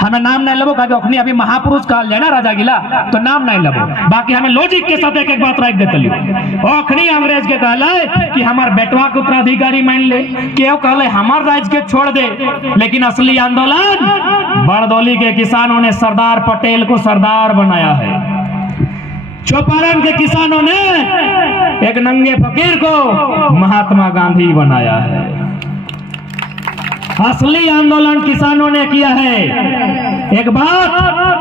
हमें नाम नहीं लेबो, क्योंकि ओखनी अभी महापुरुष कहल जाए ना राजा गिला, तो नाम नहीं लेबो, बाकी हमें लॉजिक के साथ एक एक बात रख देते लियो। ओखनी अंग्रेज के कहलाय कि हमार बेटवा के उत्तराधिकारी मान ले, केहू कहले हमार राज के छोड़ दे। लेकिन असली आंदोलन बरदौली के किसानों ने सरदार पटेल को सरदार बनाया है, चौपारण के किसानों ने एक नंगे फकीर को महात्मा गांधी बनाया है। असली आंदोलन किसानों ने किया है। एक बात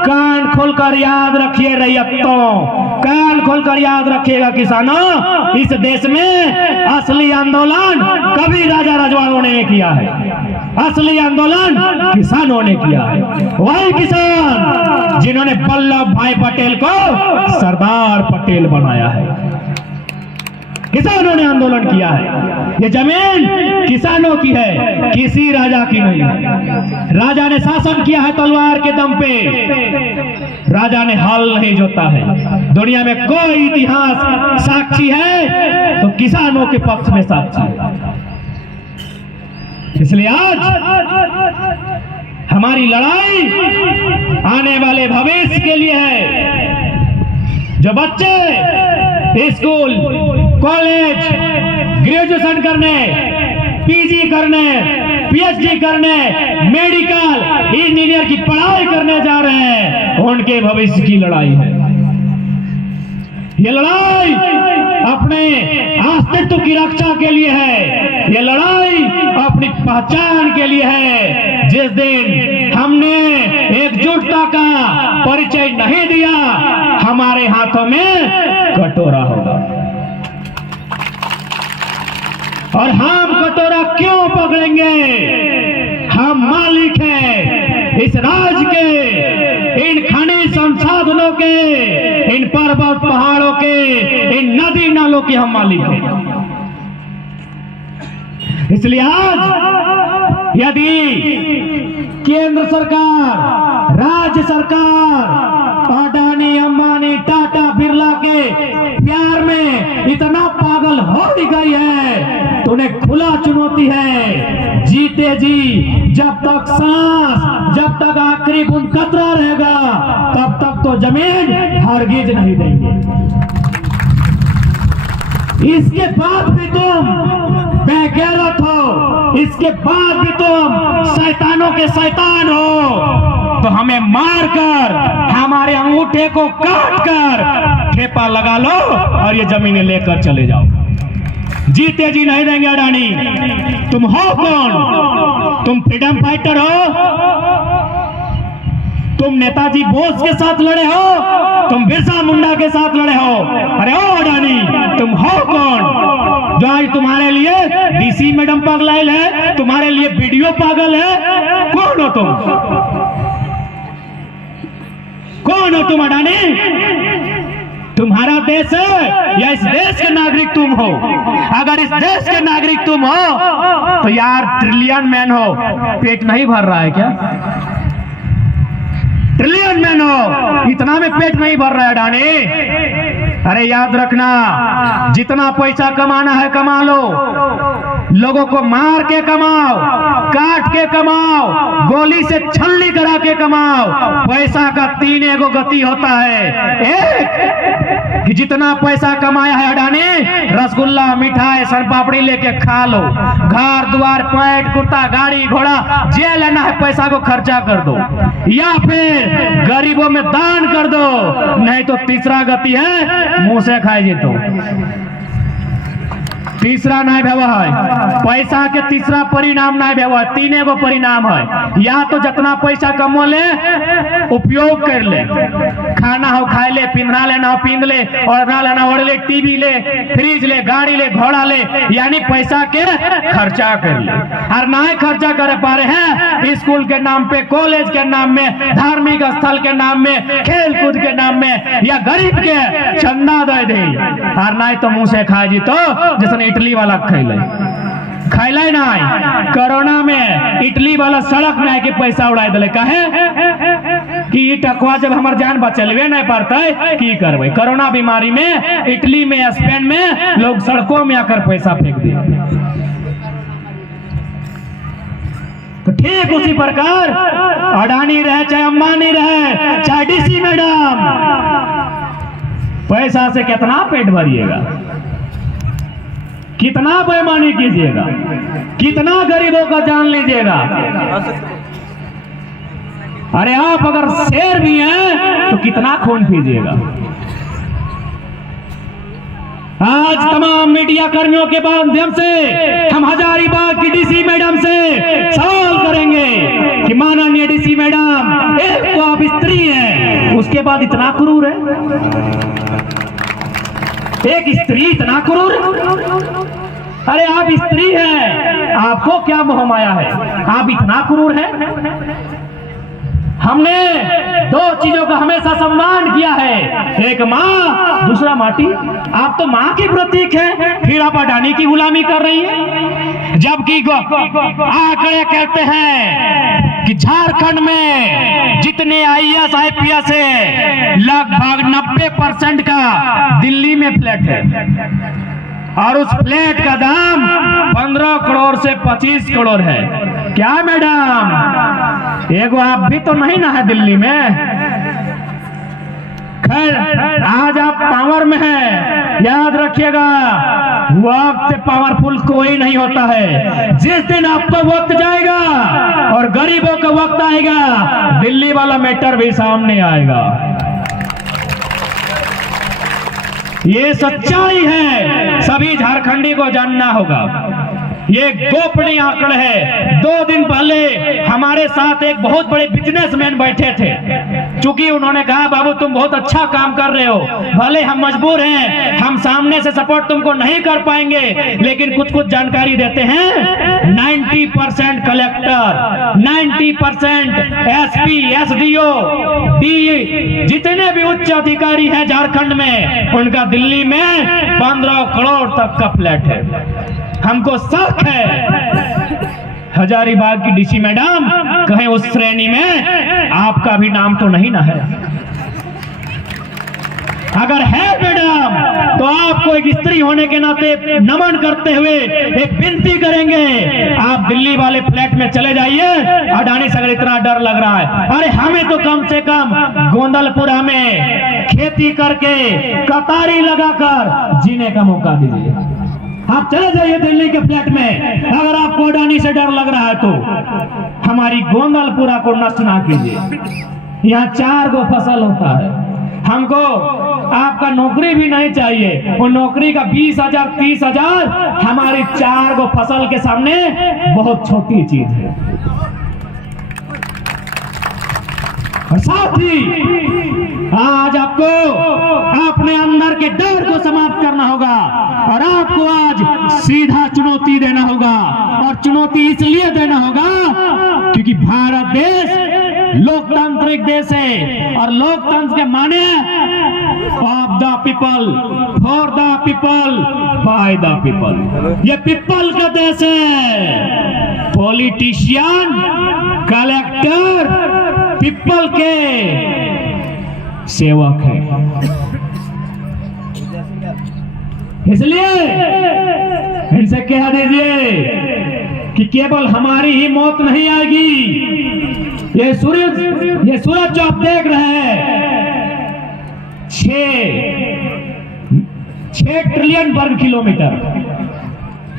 कान खोलकर याद रखिए रैयतों, कान खोलकर याद रखिएगा किसानों, इस देश में असली आंदोलन कभी राजा रजवाड़ों ने किया है, असली आंदोलन किसानों ने किया है। वही किसान जिन्होंने वल्लभ भाई पटेल को सरदार पटेल बनाया है, किसानों ने आंदोलन किया है। ये जमीन किसानों की है, किसी राजा की नहीं है। राजा ने शासन किया है तलवार के दम पे, राजा ने हल नहीं जोता है। दुनिया में कोई इतिहास साक्षी है तो किसानों के पक्ष में साक्षी है। इसलिए आज हमारी लड़ाई आने वाले भविष्य के लिए है। जो बच्चे स्कूल, कॉलेज, ग्रेजुएशन करने, पीजी करने, पीएचडी करने, मेडिकल, इंजीनियर की पढ़ाई करने जा रहे हैं, उनके भविष्य की लड़ाई है। ये लड़ाई अपने अस्तित्व की रक्षा के लिए है, ये लड़ाई अपनी पहचान के लिए है। जिस दिन हमने एकजुटता का परिचय नहीं दिया, हमारे हाथों में कटोरा होगा। और हम कटोरा क्यों पकड़ेंगे? हम मालिक हैं इस राज के, इन खनिज संसाधनों के, इन पर्वत पहाड़ों के, इन नदी नालों के हम मालिक हैं। इसलिए आज यदि केंद्र सरकार, राज्य सरकार अडानी, अंबानी, टाटा, बिरला के प्यार में इतना पागल हो गई है तो उन्हें खुला चुनौती है, जीते जी जब तक सांस, जब तक आखिरी बूंद कतरा रहेगा, तब तक तो जमीन हरगिज नहीं देंगे। इसके बाद भी तुम बेगैरत हो, इसके बाद भी तुम शैतानों के शैतान हो, तो हमें मारकर हमारे अंगूठे को काट कर ठेपा लगा लो और ये जमीनें लेकर चले जाओ। जीते जी नहीं देंगे अडानी। तुम हो कौन? तुम फ्रीडम फाइटर हो? तुम नेताजी बोस के साथ लड़े हो? तुम बिरसा मुंडा के साथ लड़े हो? अरे ओ अडानी, तुम हो कौन जो आज तुम्हारे लिए डीसी मैडम पागल है, तुम्हारे लिए वीडियो पागल है? कौन हो तुम? कौन हो तुम अडानी? तुम्हारा देश है या इस देश के नागरिक तुम हो? अगर इस देश के नागरिक तुम हो तो यार ट्रिलियन मैन हो, पेट नहीं भर रहा है क्या? ट्रिलियन मैन हो, इतना में पेट नहीं भर रहा है अडानी। अरे याद रखना, जितना पैसा कमाना है कमा लो, लोगों को मार के कमाओ, काट के कमाओ, गोली से छलनी करा के कमाओ। पैसा का 3 एगो गति होता है। एक कि जितना पैसा कमाया है अडानी, रसगुल्ला, मिठाई, सोनपापड़ी लेके खा लो, घर द्वार, पैंट, कुर्ता, गाड़ी घोड़ा जे लेना है पैसा को खर्चा कर दो, या फिर गरीबों में दान कर दो। नहीं तो तीसरा गति है मुंह से खाए जी। तो तीसरा नहीं व्यवहार, पैसा के तीसरा परिणाम नहीं व्यवहार, 3 एगो परिणाम है। या तो जितना पैसा कमो ले उपयोग कर ले, खाना हो खाए ले, पिंधना लेना हो पिंध ले, ओढ़ना लेना ओढ़ ले, टीवी ले, फ्रिज ले, गाड़ी ले, घोड़ा ले, यानी पैसा के खर्चा कर ले। और ना ही खर्चा कर पा रहे हैं स्कूल के नाम पे, कॉलेज के नाम में, धार्मिक स्थल के नाम में, खेल कूद के नाम में, या गरीब के चंदा दे दे। और ना ही तो मुंह से खाए जी। तो जैसे इटली वाला खैले नहीं, कोरोना में इटली वाला सड़क में आके पैसा उड़ाई दिले। कहे कि ये टकवा जब हमार जान बचलवे नहीं पाते की करवे। कोरोना बीमारी में इटली में, स्पेन में लोग सड़कों में आकर पैसा फेंक दिए। तो ठीक उसी प्रकार अडानी रहे चाहे अंबानी रहे चाहे डीसी मैडम, पैसा से कितना पेट भरिएगा, कितना बेईमानी कीजिएगा, कितना गरीबों का जान लीजिएगा। अरे आप अगर शेर भी हैं तो कितना खून पीजिएगा। आज तमाम मीडिया कर्मियों के माध्यम से हम हजारीबाग की डीसी मैडम से सवाल करेंगे कि माननीय डीसी मैडम, एक तो आप स्त्री हैं, उसके बाद इतना क्रूर है। एक स्त्री इतना क्रूर? अरे आप स्त्री हैं, आपको क्या मोह माया है, आप इतना क्रूर हैं? हमने 2 चीजों का हमेशा सम्मान किया है, एक माँ, दूसरा माटी। आप तो माँ के प्रतीक हैं, फिर आप अडानी की गुलामी कर रही हैं। जबकि आंकड़े कहते हैं कि झारखंड में जितने IAS IPS है लगभग 90% का दिल्ली में फ्लैट है, और उस फ्लैट का दाम 15 करोड़ से 25 करोड़ है। क्या मैडम, एगो आप भी तो नहीं ना है दिल्ली में? खैर, आज आप पावर में हैं, याद रखिएगा वक्त से पावरफुल कोई नहीं होता है। जिस दिन आपका वक्त जाएगा और गरीबों का वक्त आएगा, दिल्ली वाला मैटर भी सामने आएगा। ये सच्चाई है, सभी झारखंडी को जानना होगा। ये गोपनीय आंकड़े है। 2 दिन पहले हमारे साथ एक बहुत बड़े बिजनेसमैन बैठे थे। चूंकि उन्होंने कहा बाबू तुम बहुत अच्छा काम कर रहे हो, भले हम मजबूर हैं, हम सामने से सपोर्ट तुमको नहीं कर पाएंगे, लेकिन कुछ जानकारी देते हैं। 90% कलेक्टर, 90% SP, SDO, DE, जितने भी उच्च अधिकारी हैं झारखंड में, उनका दिल्ली में 15 करोड़ तक का फ्लैट है। हमको शक है हजारीबाग की डीसी मैडम कहीं उस श्रेणी में आपका भी नाम तो नहीं ना है। अगर है मैडम तो आपको एक स्त्री होने के नाते नमन करते हुए एक विनती करेंगे, आप दिल्ली वाले फ्लैट में चले जाइए। अडानी से अगर इतना डर लग रहा है, अरे हमें तो कम से कम गोंदलपुरा में खेती करके कतारी लगाकर जीने का मौका दीजिए। आप चले जाइए दिल्ली के फ्लैट में, अगर आपको अडानी से डर लग रहा है तो हमारी गोंदलपुरा को नष्ट ना कीजिए। यहाँ 4 गो फसल होता है। हमको आपका नौकरी भी नहीं चाहिए, वो नौकरी का 20,000 30,000 हमारी 4 गो फसल के सामने बहुत छोटी चीज है। और साथ ही आज आपको अपने अंदर के डर को समाप्त करना होगा और आपको आज सीधा चुनौती देना होगा। और चुनौती इसलिए देना होगा क्योंकि भारत देश लोकतांत्रिक देश है और लोकतंत्र के माने of the people, for the people, by the people. ये पीपल का देश है। पॉलिटिशियन, कलेक्टर पीपल के सेवक है। इसलिए इनसे कह दीजिए कि केवल हमारी ही मौत नहीं आएगी। ये सूरज जो आप देख रहे हैं 6 ट्रिलियन वर्ग किलोमीटर,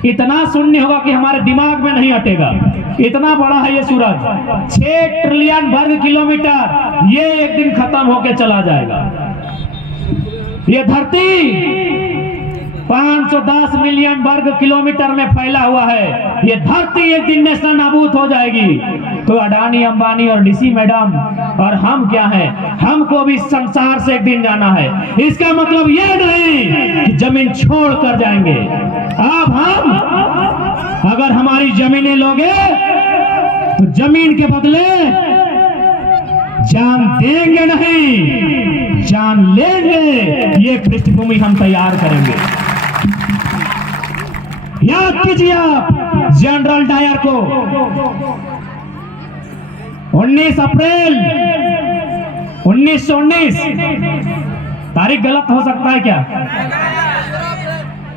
इतना शून्य होगा कि हमारे दिमाग में नहीं हटेगा। इतना बड़ा है ये सूरज, 6 ट्रिलियन वर्ग किलोमीटर। ये एक दिन खत्म होके चला जाएगा। ये धरती 510 मिलियन वर्ग किलोमीटर में फैला हुआ है। ये धरती एक दिन नेस्ता नाबूद हो जाएगी। तो अडानी, अंबानी और डीसी मैडम और हम क्या हैं? हमको भी संसार से एक दिन जाना है। इसका मतलब ये नहीं कि जमीन छोड़ कर जाएंगे। अब हम अगर हमारी जमीनें लोगे तो जमीन के बदले जान देंगे नहीं, जान लेंगे। ये पृष्ठभूमि हम तैयार करेंगे। याद कीजिए आप जनरल डायर को 19 अप्रैल 1919, तारीख गलत हो सकता है क्या?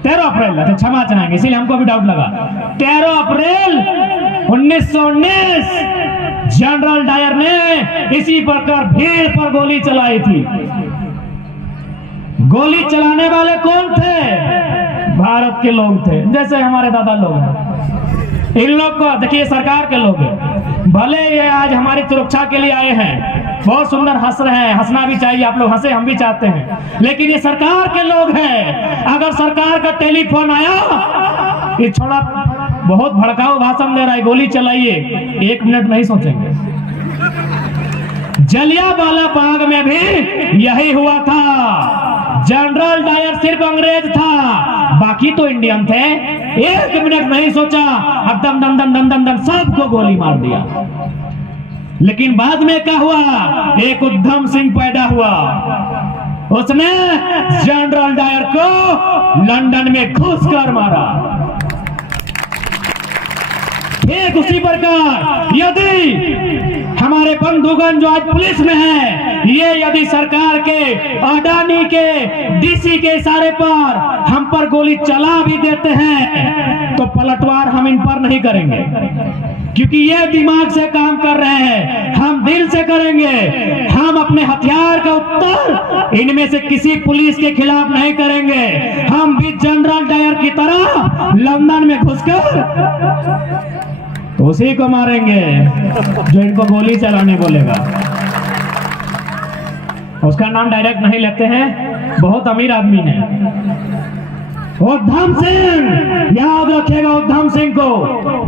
13 अप्रैल, अच्छा क्षमा चाहेंगे, इसीलिए हमको भी डाउट लगा। 13 अप्रैल 1919 जनरल डायर ने इसी प्रकार भीड़ पर गोली चलाई थी। गोली चलाने वाले कौन थे? भारत के लोग थे, जैसे हमारे दादा लोग हैं। इन लोग को देखिए, सरकार के लोग हैं। भले ये आज हमारी सुरक्षा के लिए आए हैं, बहुत सुंदर हंस रहे हैं, हंसना भी चाहिए, आप लोग हंसे, हम भी चाहते हैं, लेकिन ये सरकार के लोग हैं। अगर सरकार का टेलीफोन आया, ये छोड़ा बहुत भड़काऊ भाषण दे रहा है, गोली चलाइए, 1 मिनट नहीं सोचेंगे। जलियांवाला बाग में भी यही हुआ था। जनरल डायर सिर्फ अंग्रेज था, बाकी तो इंडियन थे। 1 मिनट नहीं सोचा, अब दम दम दम दम दम दम सबको गोली मार दिया। लेकिन बाद में क्या हुआ? एक उद्धम सिंह पैदा हुआ। उसने जनरल डायर को लंदन में घुस कर मारा। ठीक उसी प्रकार यदि हमारे बंधुगण जो आज पुलिस में हैं, ये यदि सरकार के, अडानी के, डीसी के इशारे पर हम पर गोली चला भी देते हैं तो पलटवार हम इन पर नहीं करेंगे, क्योंकि ये दिमाग से काम कर रहे हैं। हम दिल से करेंगे। हम अपने हथियार का उत्तर इनमें से किसी पुलिस के खिलाफ नहीं करेंगे। हम भी जनरल डायर की तरह लंदन में घुसकर उसी को मारेंगे जो इनको गोली चलाने बोलेगा। उसका नाम डायरेक्ट नहीं लेते हैं, बहुत अमीर आदमी है उद्धम सिंह। याद रखेगा उद्धम सिंह को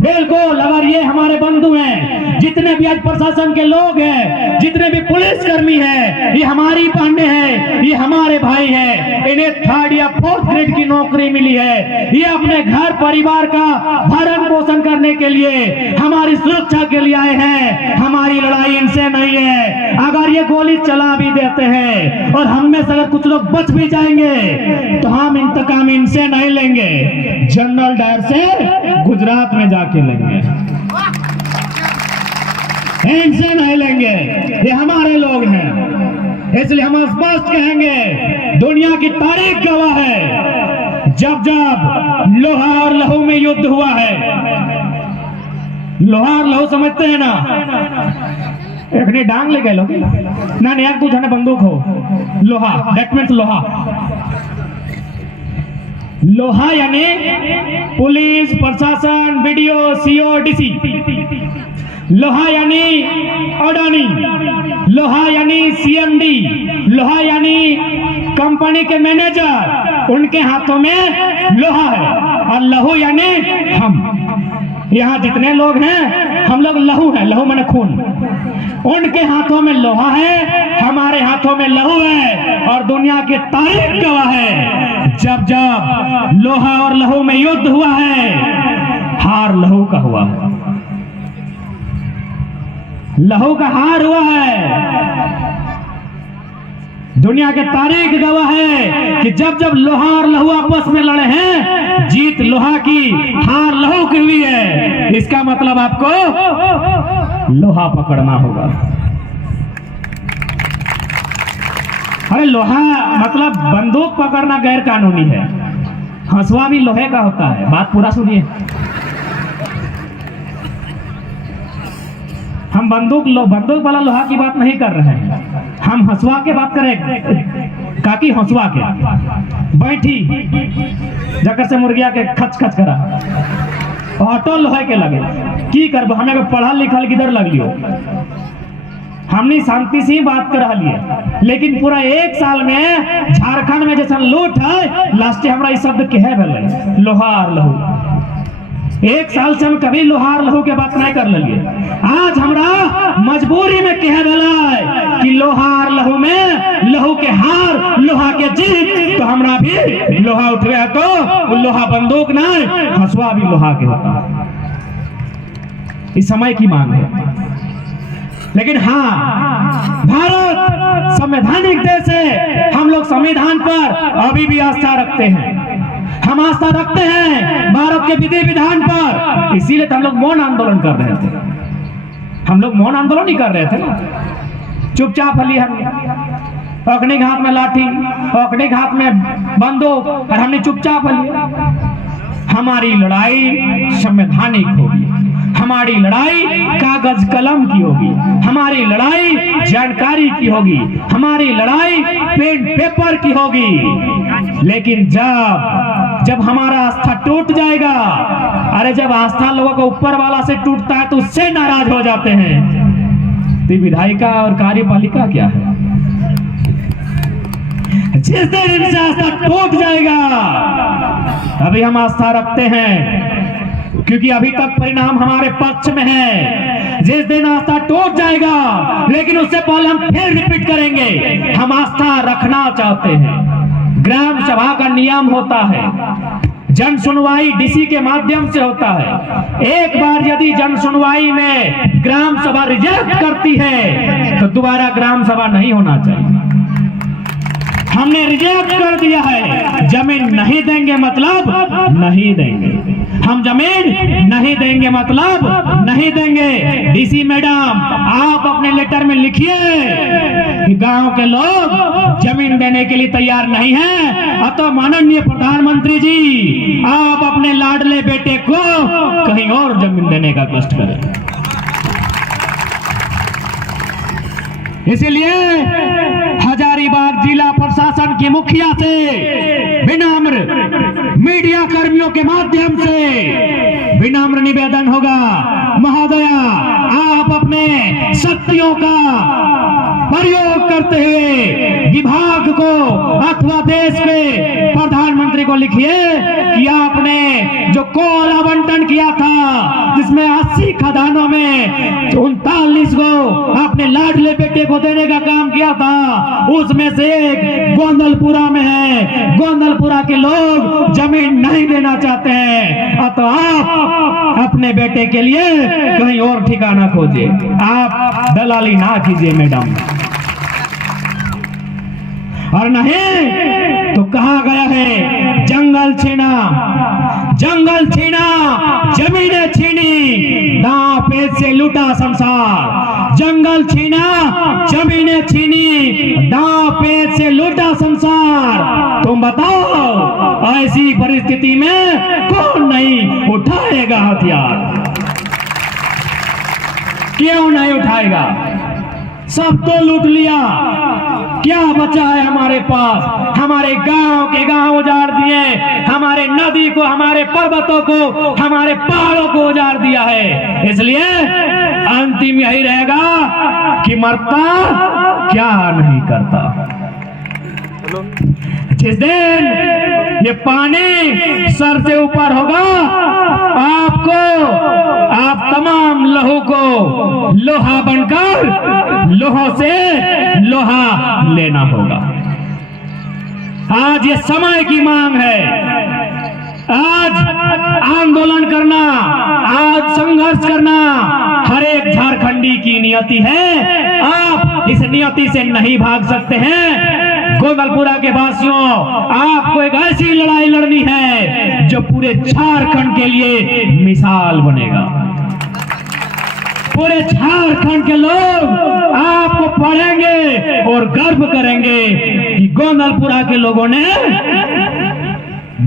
बिल्कुल। अगर ये हमारे बंधु हैं, जितने भी आज प्रशासन के लोग हैं, जितने भी पुलिसकर्मी हैं, ये हमारी बहनें हैं, ये हमारे भाई हैं। इन्हें 3rd या 4th ग्रेड की नौकरी मिली है। ये अपने घर परिवार का भरण पोषण करने के लिए, हमारी सुरक्षा के लिए आए हैं। हमारी लड़ाई इनसे नहीं है। अगर ये गोली चला भी देते हैं और हम में से अगर कुछ लोग बच भी जाएंगे तो हम इंतकाम इनसे नहीं लेंगे, जनरल डायर से गुजरात में जाके लेंगे। इनसे नहीं लेंगे, ये हमारे लोग हैं। इसलिए हम स्पष्ट कहेंगे, दुनिया की तारीख गवाह है, जब जब लोहा और लहू में युद्ध हुआ है। लोहा और लहू समझते हैं ना? एक डांग ले गए लोग ना, एक दूसरे बंदूक हो, लोहा, दैट मीन्स लोहा। लोहा यानी पुलिस प्रशासन, बीडीओ, सीओ, डीसी। लोहा यानी अडानी, लोहा यानी सीएमडी, लोहा यानी कंपनी के मैनेजर, उनके हाथों में लोहा है। और लहू यानी हम, यहाँ जितने लोग हैं हम लोग लहू हैं, लहू माने खून। उनके हाथों में लोहा है, हमारे हाथों में लहू है। और दुनिया की तारीख गवाह है, जब जब लोहा और लहू में युद्ध हुआ है, हार लहू का हुआ है, लहू का हार हुआ है। दुनिया के तारीख गवाह है कि जब जब लोहा और लहू आपस में लड़े हैं, जीत लोहा की, हार लहू की हुई है। इसका मतलब आपको लोहा पकड़ना होगा। अरे लोहा मतलब बंदूक पकड़ना गैर कानूनी है, हंसुआ भी लोहे का होता है। बात पूरा सुनिए। हम बंदूक वाला लोहा की बात नहीं कर रहे हैं, हम हंसुआ के बात करें। काकी हंसुआ के बैठी जकर से मुर्गिया के खच खच करा, ऑटो लोहे के लगे की करब। हमें पढ़ल लिखल किधर लग लियो, हमने शांति से ही बात कर रही। लेकिन पूरा एक साल में झारखंड में जैसा लूट है, लास्ट हमारा इस शब्द कहे भले लोहार लहू। एक साल से हम कभी लोहार लहू के बात नहीं कर लिए। आज हमरा मजबूरी में कह रहा कि लोहार लहू में लहू के हार, लोहा के जीत। तो हमरा भी लोहा उठ गया, तो लोहा बंदूक नहीं, हंसुआ भी लोहा के होता है। इस समय की मांग है। लेकिन हाँ, भारत संवैधानिक देश है, हम लोग संविधान पर अभी भी आस्था रखते हैं। हम आस्था रखते हैं भारत के विधि विधान पर, इसीलिए तो हम लोग मौन आंदोलन कर रहे थे। हम लोग मौन आंदोलन ही कर रहे थे ना, चुपचाप हली हम अग्नि घात में लाठी, अग्नि घात में बंदूक, और हमने चुपचाप हली। हमारी लड़ाई संवैधानिक होगी, हमारी लड़ाई कागज कलम की होगी, हमारी लड़ाई जानकारी की होगी, हमारी लड़ाई पेन पेपर की होगी। लेकिन जब हमारा आस्था टूट जाएगा, अरे जब आस्था लोगों को ऊपर वाला से टूटता है तो उससे नाराज हो जाते हैं। तो विधायिका और कार्यपालिका क्या है? जिस दिन इनसे आस्था टूट जाएगा, अभी हम आस्था रखते हैं क्योंकि अभी तक परिणाम हमारे पक्ष में है। जिस दिन आस्था टूट जाएगा, लेकिन उससे पहले हम फिर रिपीट करेंगे, हम आस्था रखना चाहते हैं। ग्राम सभा का नियम होता है, जन सुनवाई डीसी के माध्यम से होता है। एक बार यदि जन सुनवाई में ग्राम सभा रिजेक्ट करती है तो दोबारा ग्राम सभा नहीं होना चाहिए। हमने रिजेक्ट कर दिया है, जमीन नहीं देंगे मतलब नहीं देंगे, हम जमीन नहीं देंगे मतलब नहीं देंगे। डीसी मैडम, आप अपने लेटर में लिखिए कि गांव के लोग जमीन देने के लिए तैयार नहीं हैं, अतः माननीय प्रधानमंत्री जी आप अपने लाडले बेटे को कहीं और जमीन देने का कष्ट करें। इसीलिए हजारीबाग जिला प्रशासन की मुखिया से विनम्र मीडिया कर्मियों के माध्यम से विनम्र निवेदन होगा, महोदया आप अपने शक्तियों का प्रयोग करते हुए विभाग को अथवा देश के प्रधानमंत्री को लिखिए कि आपने जो कोल आवंटन किया था, जिसमें 80 खदानों में 39 को आपने लाडले बेटे को देने का काम किया था, उसमें से एक गोंदलपुरा में है। गोंदलपुरा के लोग जमीन नहीं देना चाहते हैं, तो आप अपने बेटे के लिए कहीं और ठिकाना खोजिए, आप दलाली ना कीजिए मैडम। और नहीं तो कहा गया है जंगल छीना, जंगल छीना, जमीनें छीनी, दांव पेच से लूटा संसार। जंगल छीना, जमीनें छीनी, दांव पेच से लूटा संसार। तुम बताओ ऐसी परिस्थिति में कौन नहीं उठाएगा हथियार? क्यों नहीं उठाएगा? सब तो लूट लिया, क्या बचा है हमारे पास? हमारे गांव के गांव उजाड़ दिए, हमारे नदी को, हमारे पर्वतों को, हमारे पहाड़ों को उजाड़ दिया है। इसलिए अंतिम यही रहेगा कि मरता क्या नहीं करता। जिस दिन ये पानी सर से ऊपर होगा, आपको, आप तमाम लहू को लोहा बनकर लोहों से लोहा लेना होगा। आज ये समय की मांग है, आज आंदोलन करना, आज संघर्ष करना हर एक झारखंडी की नियति है। आप इस नियति से नहीं भाग सकते हैं। गोंदलपुरा के वासियों, आपको एक ऐसी लड़ाई लड़नी है जो पूरे झारखंड के लिए मिसाल बनेगा। पूरे झारखंड के लोग आपको पढ़ेंगे और गर्व करेंगे कि गोंदलपुरा के लोगों ने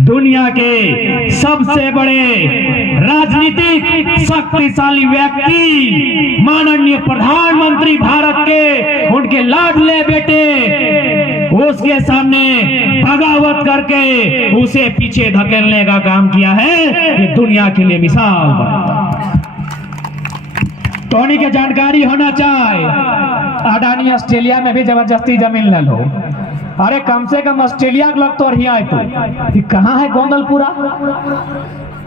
दुनिया के सबसे बड़े राजनीतिक शक्तिशाली व्यक्ति, माननीय प्रधानमंत्री भारत के, उनके लाडले बेटे, उसके सामने बगावत करके उसे पीछे धकेलने का काम किया है। ये दुनिया के लिए मिसाल बना। टोनी के जानकारी होना चाहिए, अडानी ऑस्ट्रेलिया में भी जबरदस्ती जमीन ले लो। अरे कम से कम ऑस्ट्रेलिया के लोग तो हिया तो कहाँ है गोंदलपुरा?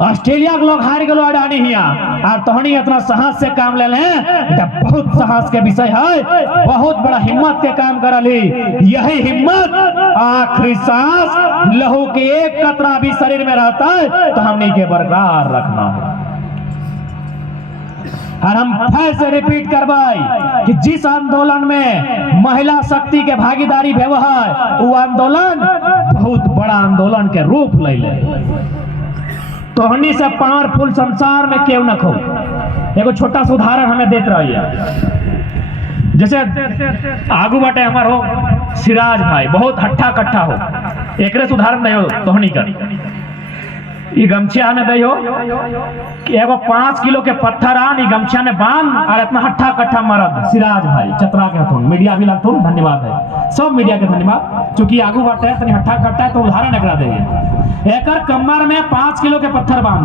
ऑस्ट्रेलिया के लोग हार गलो अडानी हिया, और तोहनी इतना साहस से काम ले लें, बहुत साहस के विषय है, बहुत बड़ा हिम्मत के काम करली। यही हिम्मत आखिरी सांस लहू के एक कतरा भी शरीर में रहता है तो हमने के बरकरार रखना है। और हम फिर से रिपीट करवाई कि जिस आंदोलन में महिला शक्ति के भागीदारी भेव है, वो आंदोलन बहुत बड़ा आंदोलन के रूप ले ले। तोहनी से पावरफुल संसार में क्यों न खो। एगो छोटा सा उदाहरण हमें देते रहिए। जैसे आगू बाटे हमार हो सिराज भाई, बहुत हट्ठा कट्ठा हो, एक उदाहरण दे तोहनी कर। ये गमछिया में दो कि एगो 5 किलो के पत्थर आन गमछिया में बांध और इतना हट्ठा कट्ठा मरद सिराज भाई चतरा के हथुन, मीडिया भी लगथुन, धन्यवाद है सब मीडिया के धन्यवाद। चूंकि आगू बाटे है तनी हट्ठा कट्टा है तो उदाहरण एकरा देंगे। एकर कमर में 5 किलो के पत्थर बांध,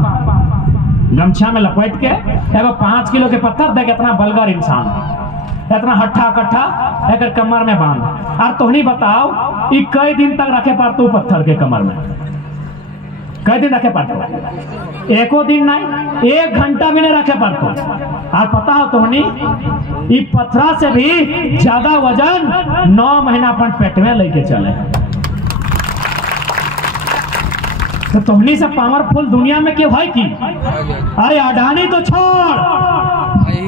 गमछिया में लपेट के एगो 5 किलो के पत्थर देख, इतना बलगर इंसान, इतना हट्ठा कट्ठा एकर कमर में बांध। और तोहनी बताओ ये कई दिन तक रखे पारतू पत्थर के कमर में? कई दिन रखे पड़तो? एको दिन नहीं, 1 घंटा भी नहीं रखे पड़तो। और पता हो तोहनी ये पत्थरा से भी ज्यादा वजन 9 महीना अपन पेट में लेके चले। तो तोहनी से पावरफुल दुनिया में क्यों है की? अरे अडानी तो छोड़,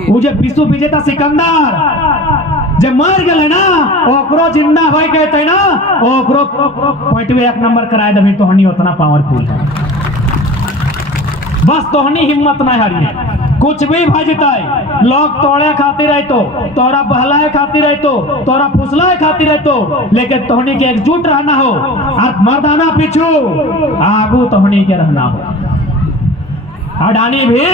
वो जो विश्व विजेता सिकंदर जब मर गए ना, ओकरो जिंदा हो गए ना, ओकरो पॉइंट 1 नंबर कराए दे। तोहनी उतना पावरफुल है, बस तोहनी हिम्मत नहीं हारिए। कुछ भी भजताई, लोग तोड़े खातिर रहे तो, तोरा बहलाए खातिर रहे तो, तोरा फुसलाए खातिर रहे तो, लेकिन तोहनी के एकजुट रहना हो और मर्दाना पीछू आगू तोहनी के रहना हो। अडानी भी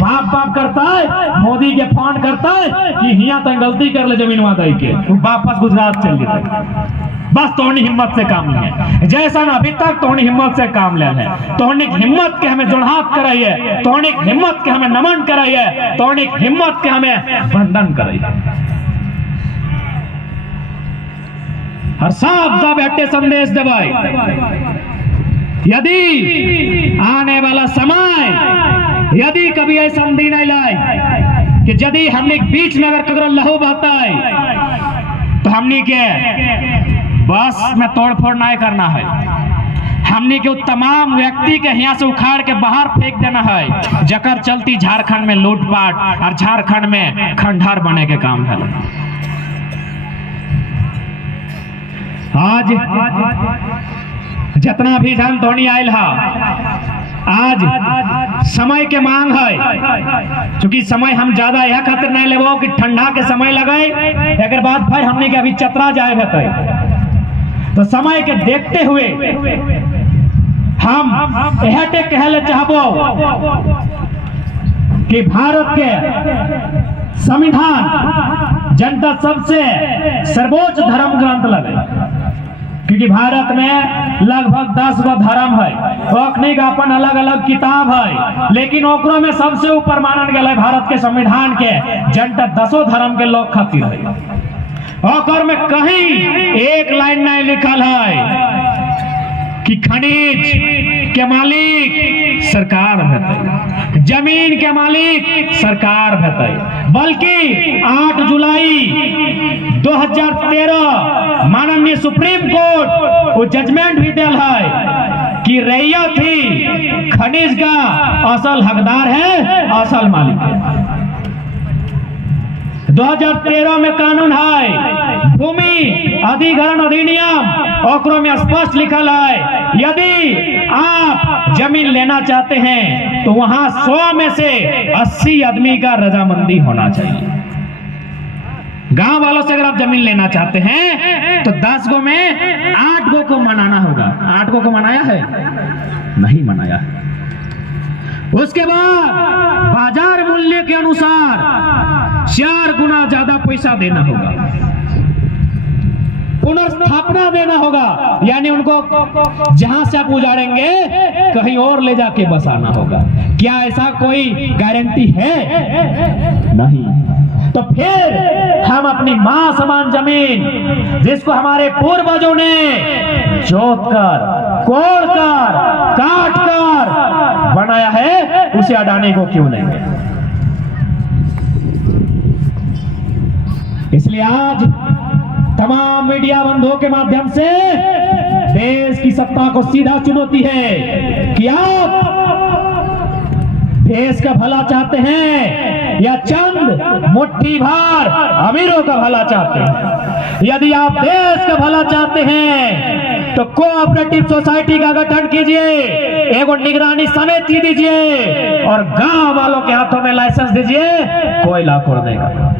बाप बाप करता है, मोदी के फोन करता है कि हिया तो गलती कर ले जमीन वादा के, वापस गुजरात चल जाते। बस तोहनी हिम्मत से काम ले, जैसा अभी तक तोहनी हिम्मत से काम ले है। तोहनी हिम्मत के हमें जोड़हात कराइए, तोहनी हिम्मत के हमें नमन कराइए, तोहनी हिम्मत के हमें वंदन कराइए। हर साफ साफ हट्टे संदेश दे भाई, यदि आने वाला समय, यदि कभी ऐसा दिन नहीं लाए कि यदि हमने बीच में अगर कगर लहू बहता है तो हमने के बस में तोड़फोड़ नहीं करना है। हमने के तमाम व्यक्ति के यहाँ से उखाड़ के बाहर फेंक देना है, जकर चलती झारखंड में लूटपाट और झारखंड में खंडहर बने के काम है। आज जितना भी धन धोनी आयल है, आज समय के मांग है। क्योंकि समय हम ज्यादा यह खातिर नहीं लेबो कि ठंडा के समय लगे, एक बाद फिर हमने के अभी चतरा जाए बता। तो समय के देखते हुए हम यह कहले चाहबो कि भारत के संविधान जनता सबसे सर्वोच्च धर्म ग्रंथ लगे, क्योंकि भारत में लगभग 10 गो धर्म है, ओखनी का अपन अलग अलग किताब है, लेकिन ओकरो में सबसे ऊपर मानल गया भारत के संविधान के जनता 10 धर्म के लोग खातिर है। ओकर में कहीं एक लाइन नहीं लिखल है कि खनिज के मालिक सरकार है, जमीन के मालिक सरकार है, बल्कि 8 जुलाई 2013 माननीय सुप्रीम कोर्ट वो जजमेंट भी दिल है कि रैयत ही खनिज का असल हकदार है, असल मालिक है। 2013 में कानून है भूमि अधिग्रहण अधिनियम, ओकरो में स्पष्ट लिखल है यदि आप जमीन लेना चाहते हैं तो वहां 100 में से 80 आदमी का रजामंदी होना चाहिए। गांव वालों से अगर आप जमीन लेना चाहते हैं तो 10 गो में 8 गो को मनाना होगा। 8 गो को मनाया है? नहीं मनाया है। उसके बाद बाजार मूल्य के अनुसार 4 गुना ज्यादा पैसा देना होगा, पुनर्स्थापना देना होगा, यानी उनको जहां से आप उजाड़ेंगे कहीं और ले जाके बसाना होगा। क्या ऐसा कोई गारंटी है? नहीं। तो फिर हम अपनी मां समान जमीन जिसको हमारे पूर्वजों ने जोत कर, कोड़ कर, काट कर बनाया है, उसे अडानी को क्यों नहीं? इसलिए आज तमाम मीडिया बंधुओं के माध्यम से देश की सत्ता को सीधा चुनौती है कि आप देश का भला चाहते हैं या चंद मुट्ठी भर अमीरों का भला चाहते हैं? यदि आप देश का भला चाहते हैं तो कोऑपरेटिव सोसाइटी का गठन कीजिए, एगो निगरानी समिति दीजिए और गांव वालों के हाथों में लाइसेंस दीजिए, कोयला खोल देगा।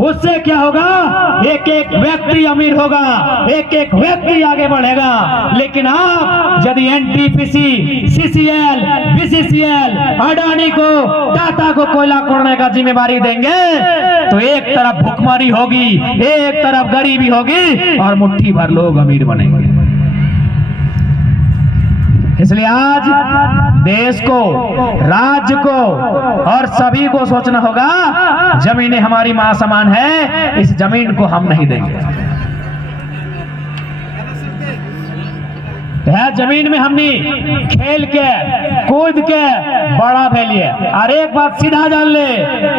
उससे क्या होगा? एक एक व्यक्ति अमीर होगा, एक एक व्यक्ति आगे बढ़ेगा। लेकिन आप यदि एनटीपीसी, सीसीएल, बीसीसीएल, अडानी को, टाटा को कोयला खोलने का जिम्मेवारी देंगे तो एक तरफ भुखमरी होगी, एक तरफ गरीबी होगी और मुट्ठी भर लोग अमीर बनेंगे। इसलिए आज देश को, राज्य को और सभी को सोचना होगा, जमीनें हमारी मां समान है, इस जमीन को हम नहीं देंगे। जमीन में हमने खेल के, कूद के बड़ा भैलिए। और एक बात सीधा जान ले,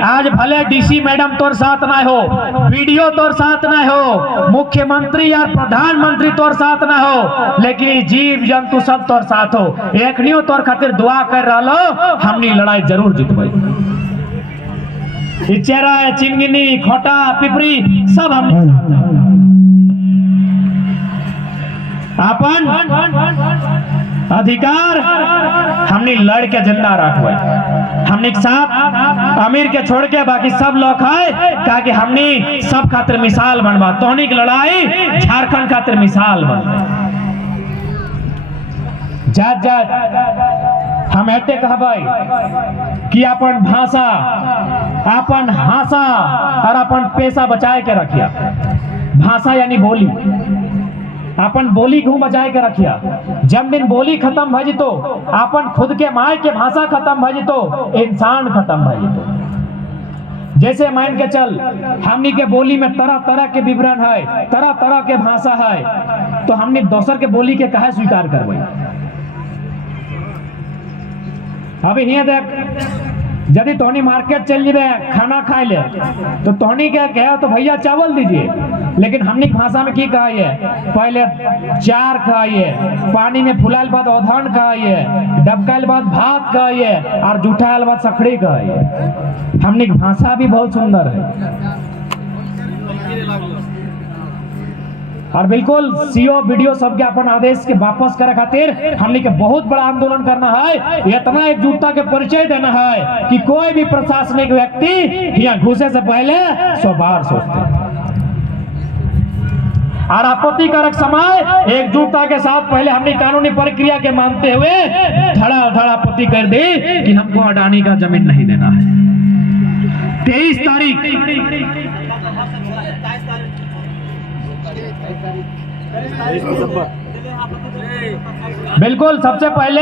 आज भले डीसी मैडम तोर साथ ना हो, वीडियो तोर साथ ना हो, मुख्यमंत्री या प्रधानमंत्री तोर साथ ना हो, लेकिन जीव जंतु सब तोर साथ हो। एक नहीं तोर खातिर दुआ कर रहा, हमने लड़ाई जरूर जीतबे। चेहरा, चिंगनी, खोटा, पिपरी सब हमने अपन अधिकार हमने लड़ के जिंदा रखबे। हमने साथ अमीर के छोड़ के बाकी सब लोग है, कहा कि हमने सब खातिर मिसाल बनवा। तोहनी की लड़ाई झारखंड खातिर मिसाल बन। जात जात हम ऐसे कहबे कि अपन भाषा, अपन हासा और अपन पेशा बचाए के रखिया। भाषा यानी बोली, अपन बोली को बचाए के रखिया। जब दिन बोली खत्म भज तो अपन खुद के माय के भाषा खत्म भज तो इंसान खत्म भज तो। जैसे मान के चल, हमनी के बोली में तरह तरह के विवरण है, तरह तरह के भाषा है, तो हमने दोसर के बोली के काहे स्वीकार करबे? अभी ये देख, यदि तोहनी मार्केट चल जाए खाना खाए ले तो तोहनी क्या कहे तो भैया चावल दीजिए, लेकिन हमनी भाषा में की कहिए? पहले चार खाइए, पानी में फुलाल बाद औधन खाइए, डबकाल बाद भात खाइए और जूठाल बाद सखड़ी खाइए। हमनी भाषा भी बहुत सुंदर है। और बिल्कुल सीओ वीडियो सबके अपन आदेश के वापस करे खातिर हमने के बहुत बड़ा आंदोलन करना है। इतना एकजुटता के परिचय देना है कि कोई भी प्रशासनिक व्यक्ति यहाँ घुसे से पहले 100 बार सोचते। और आपत्तिकारक समय एकजुटता के साथ पहले हमने कानूनी प्रक्रिया के मानते हुए धड़ा धड़ा आपत्ति कर दी कि हमको अडानी का जमीन नहीं देना है। 23 तारीख बिल्कुल सबसे पहले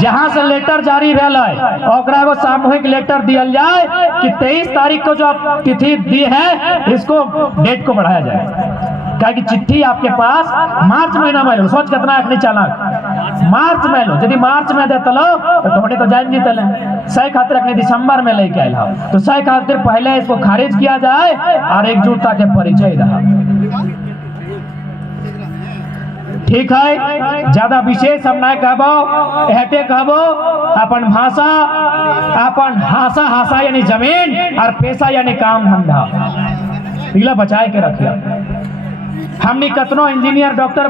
जहां से लेटर जारी भेल है ओकरा को सामूहिक लेटर दिया जाए कि 23 तारीख को जो आप तिथि दी है इसको डेट को बढ़ाया जाए। क्या कि चिट्ठी आपके पास मार्च महीना में लो, सोच कितना आखिरी चालाक, मार्च में लो, यदि मार्च में देते लो तो थोड़ी तो जान जीते सही खातिर अपने दिसंबर में लेके आयल हो, तो सही खातिर पहले इसको खारिज किया जाए और एकजुटता के परिचय रहा। ठीक है, ज्यादा विशेष हम नहीं कहबो, एहते कहबो अपन भाषा, अपन हासा यानी जमीन और पेशा यानी काम धंधा इला बचाए के रखिया। हमनी कतनो इंजीनियर डॉक्टर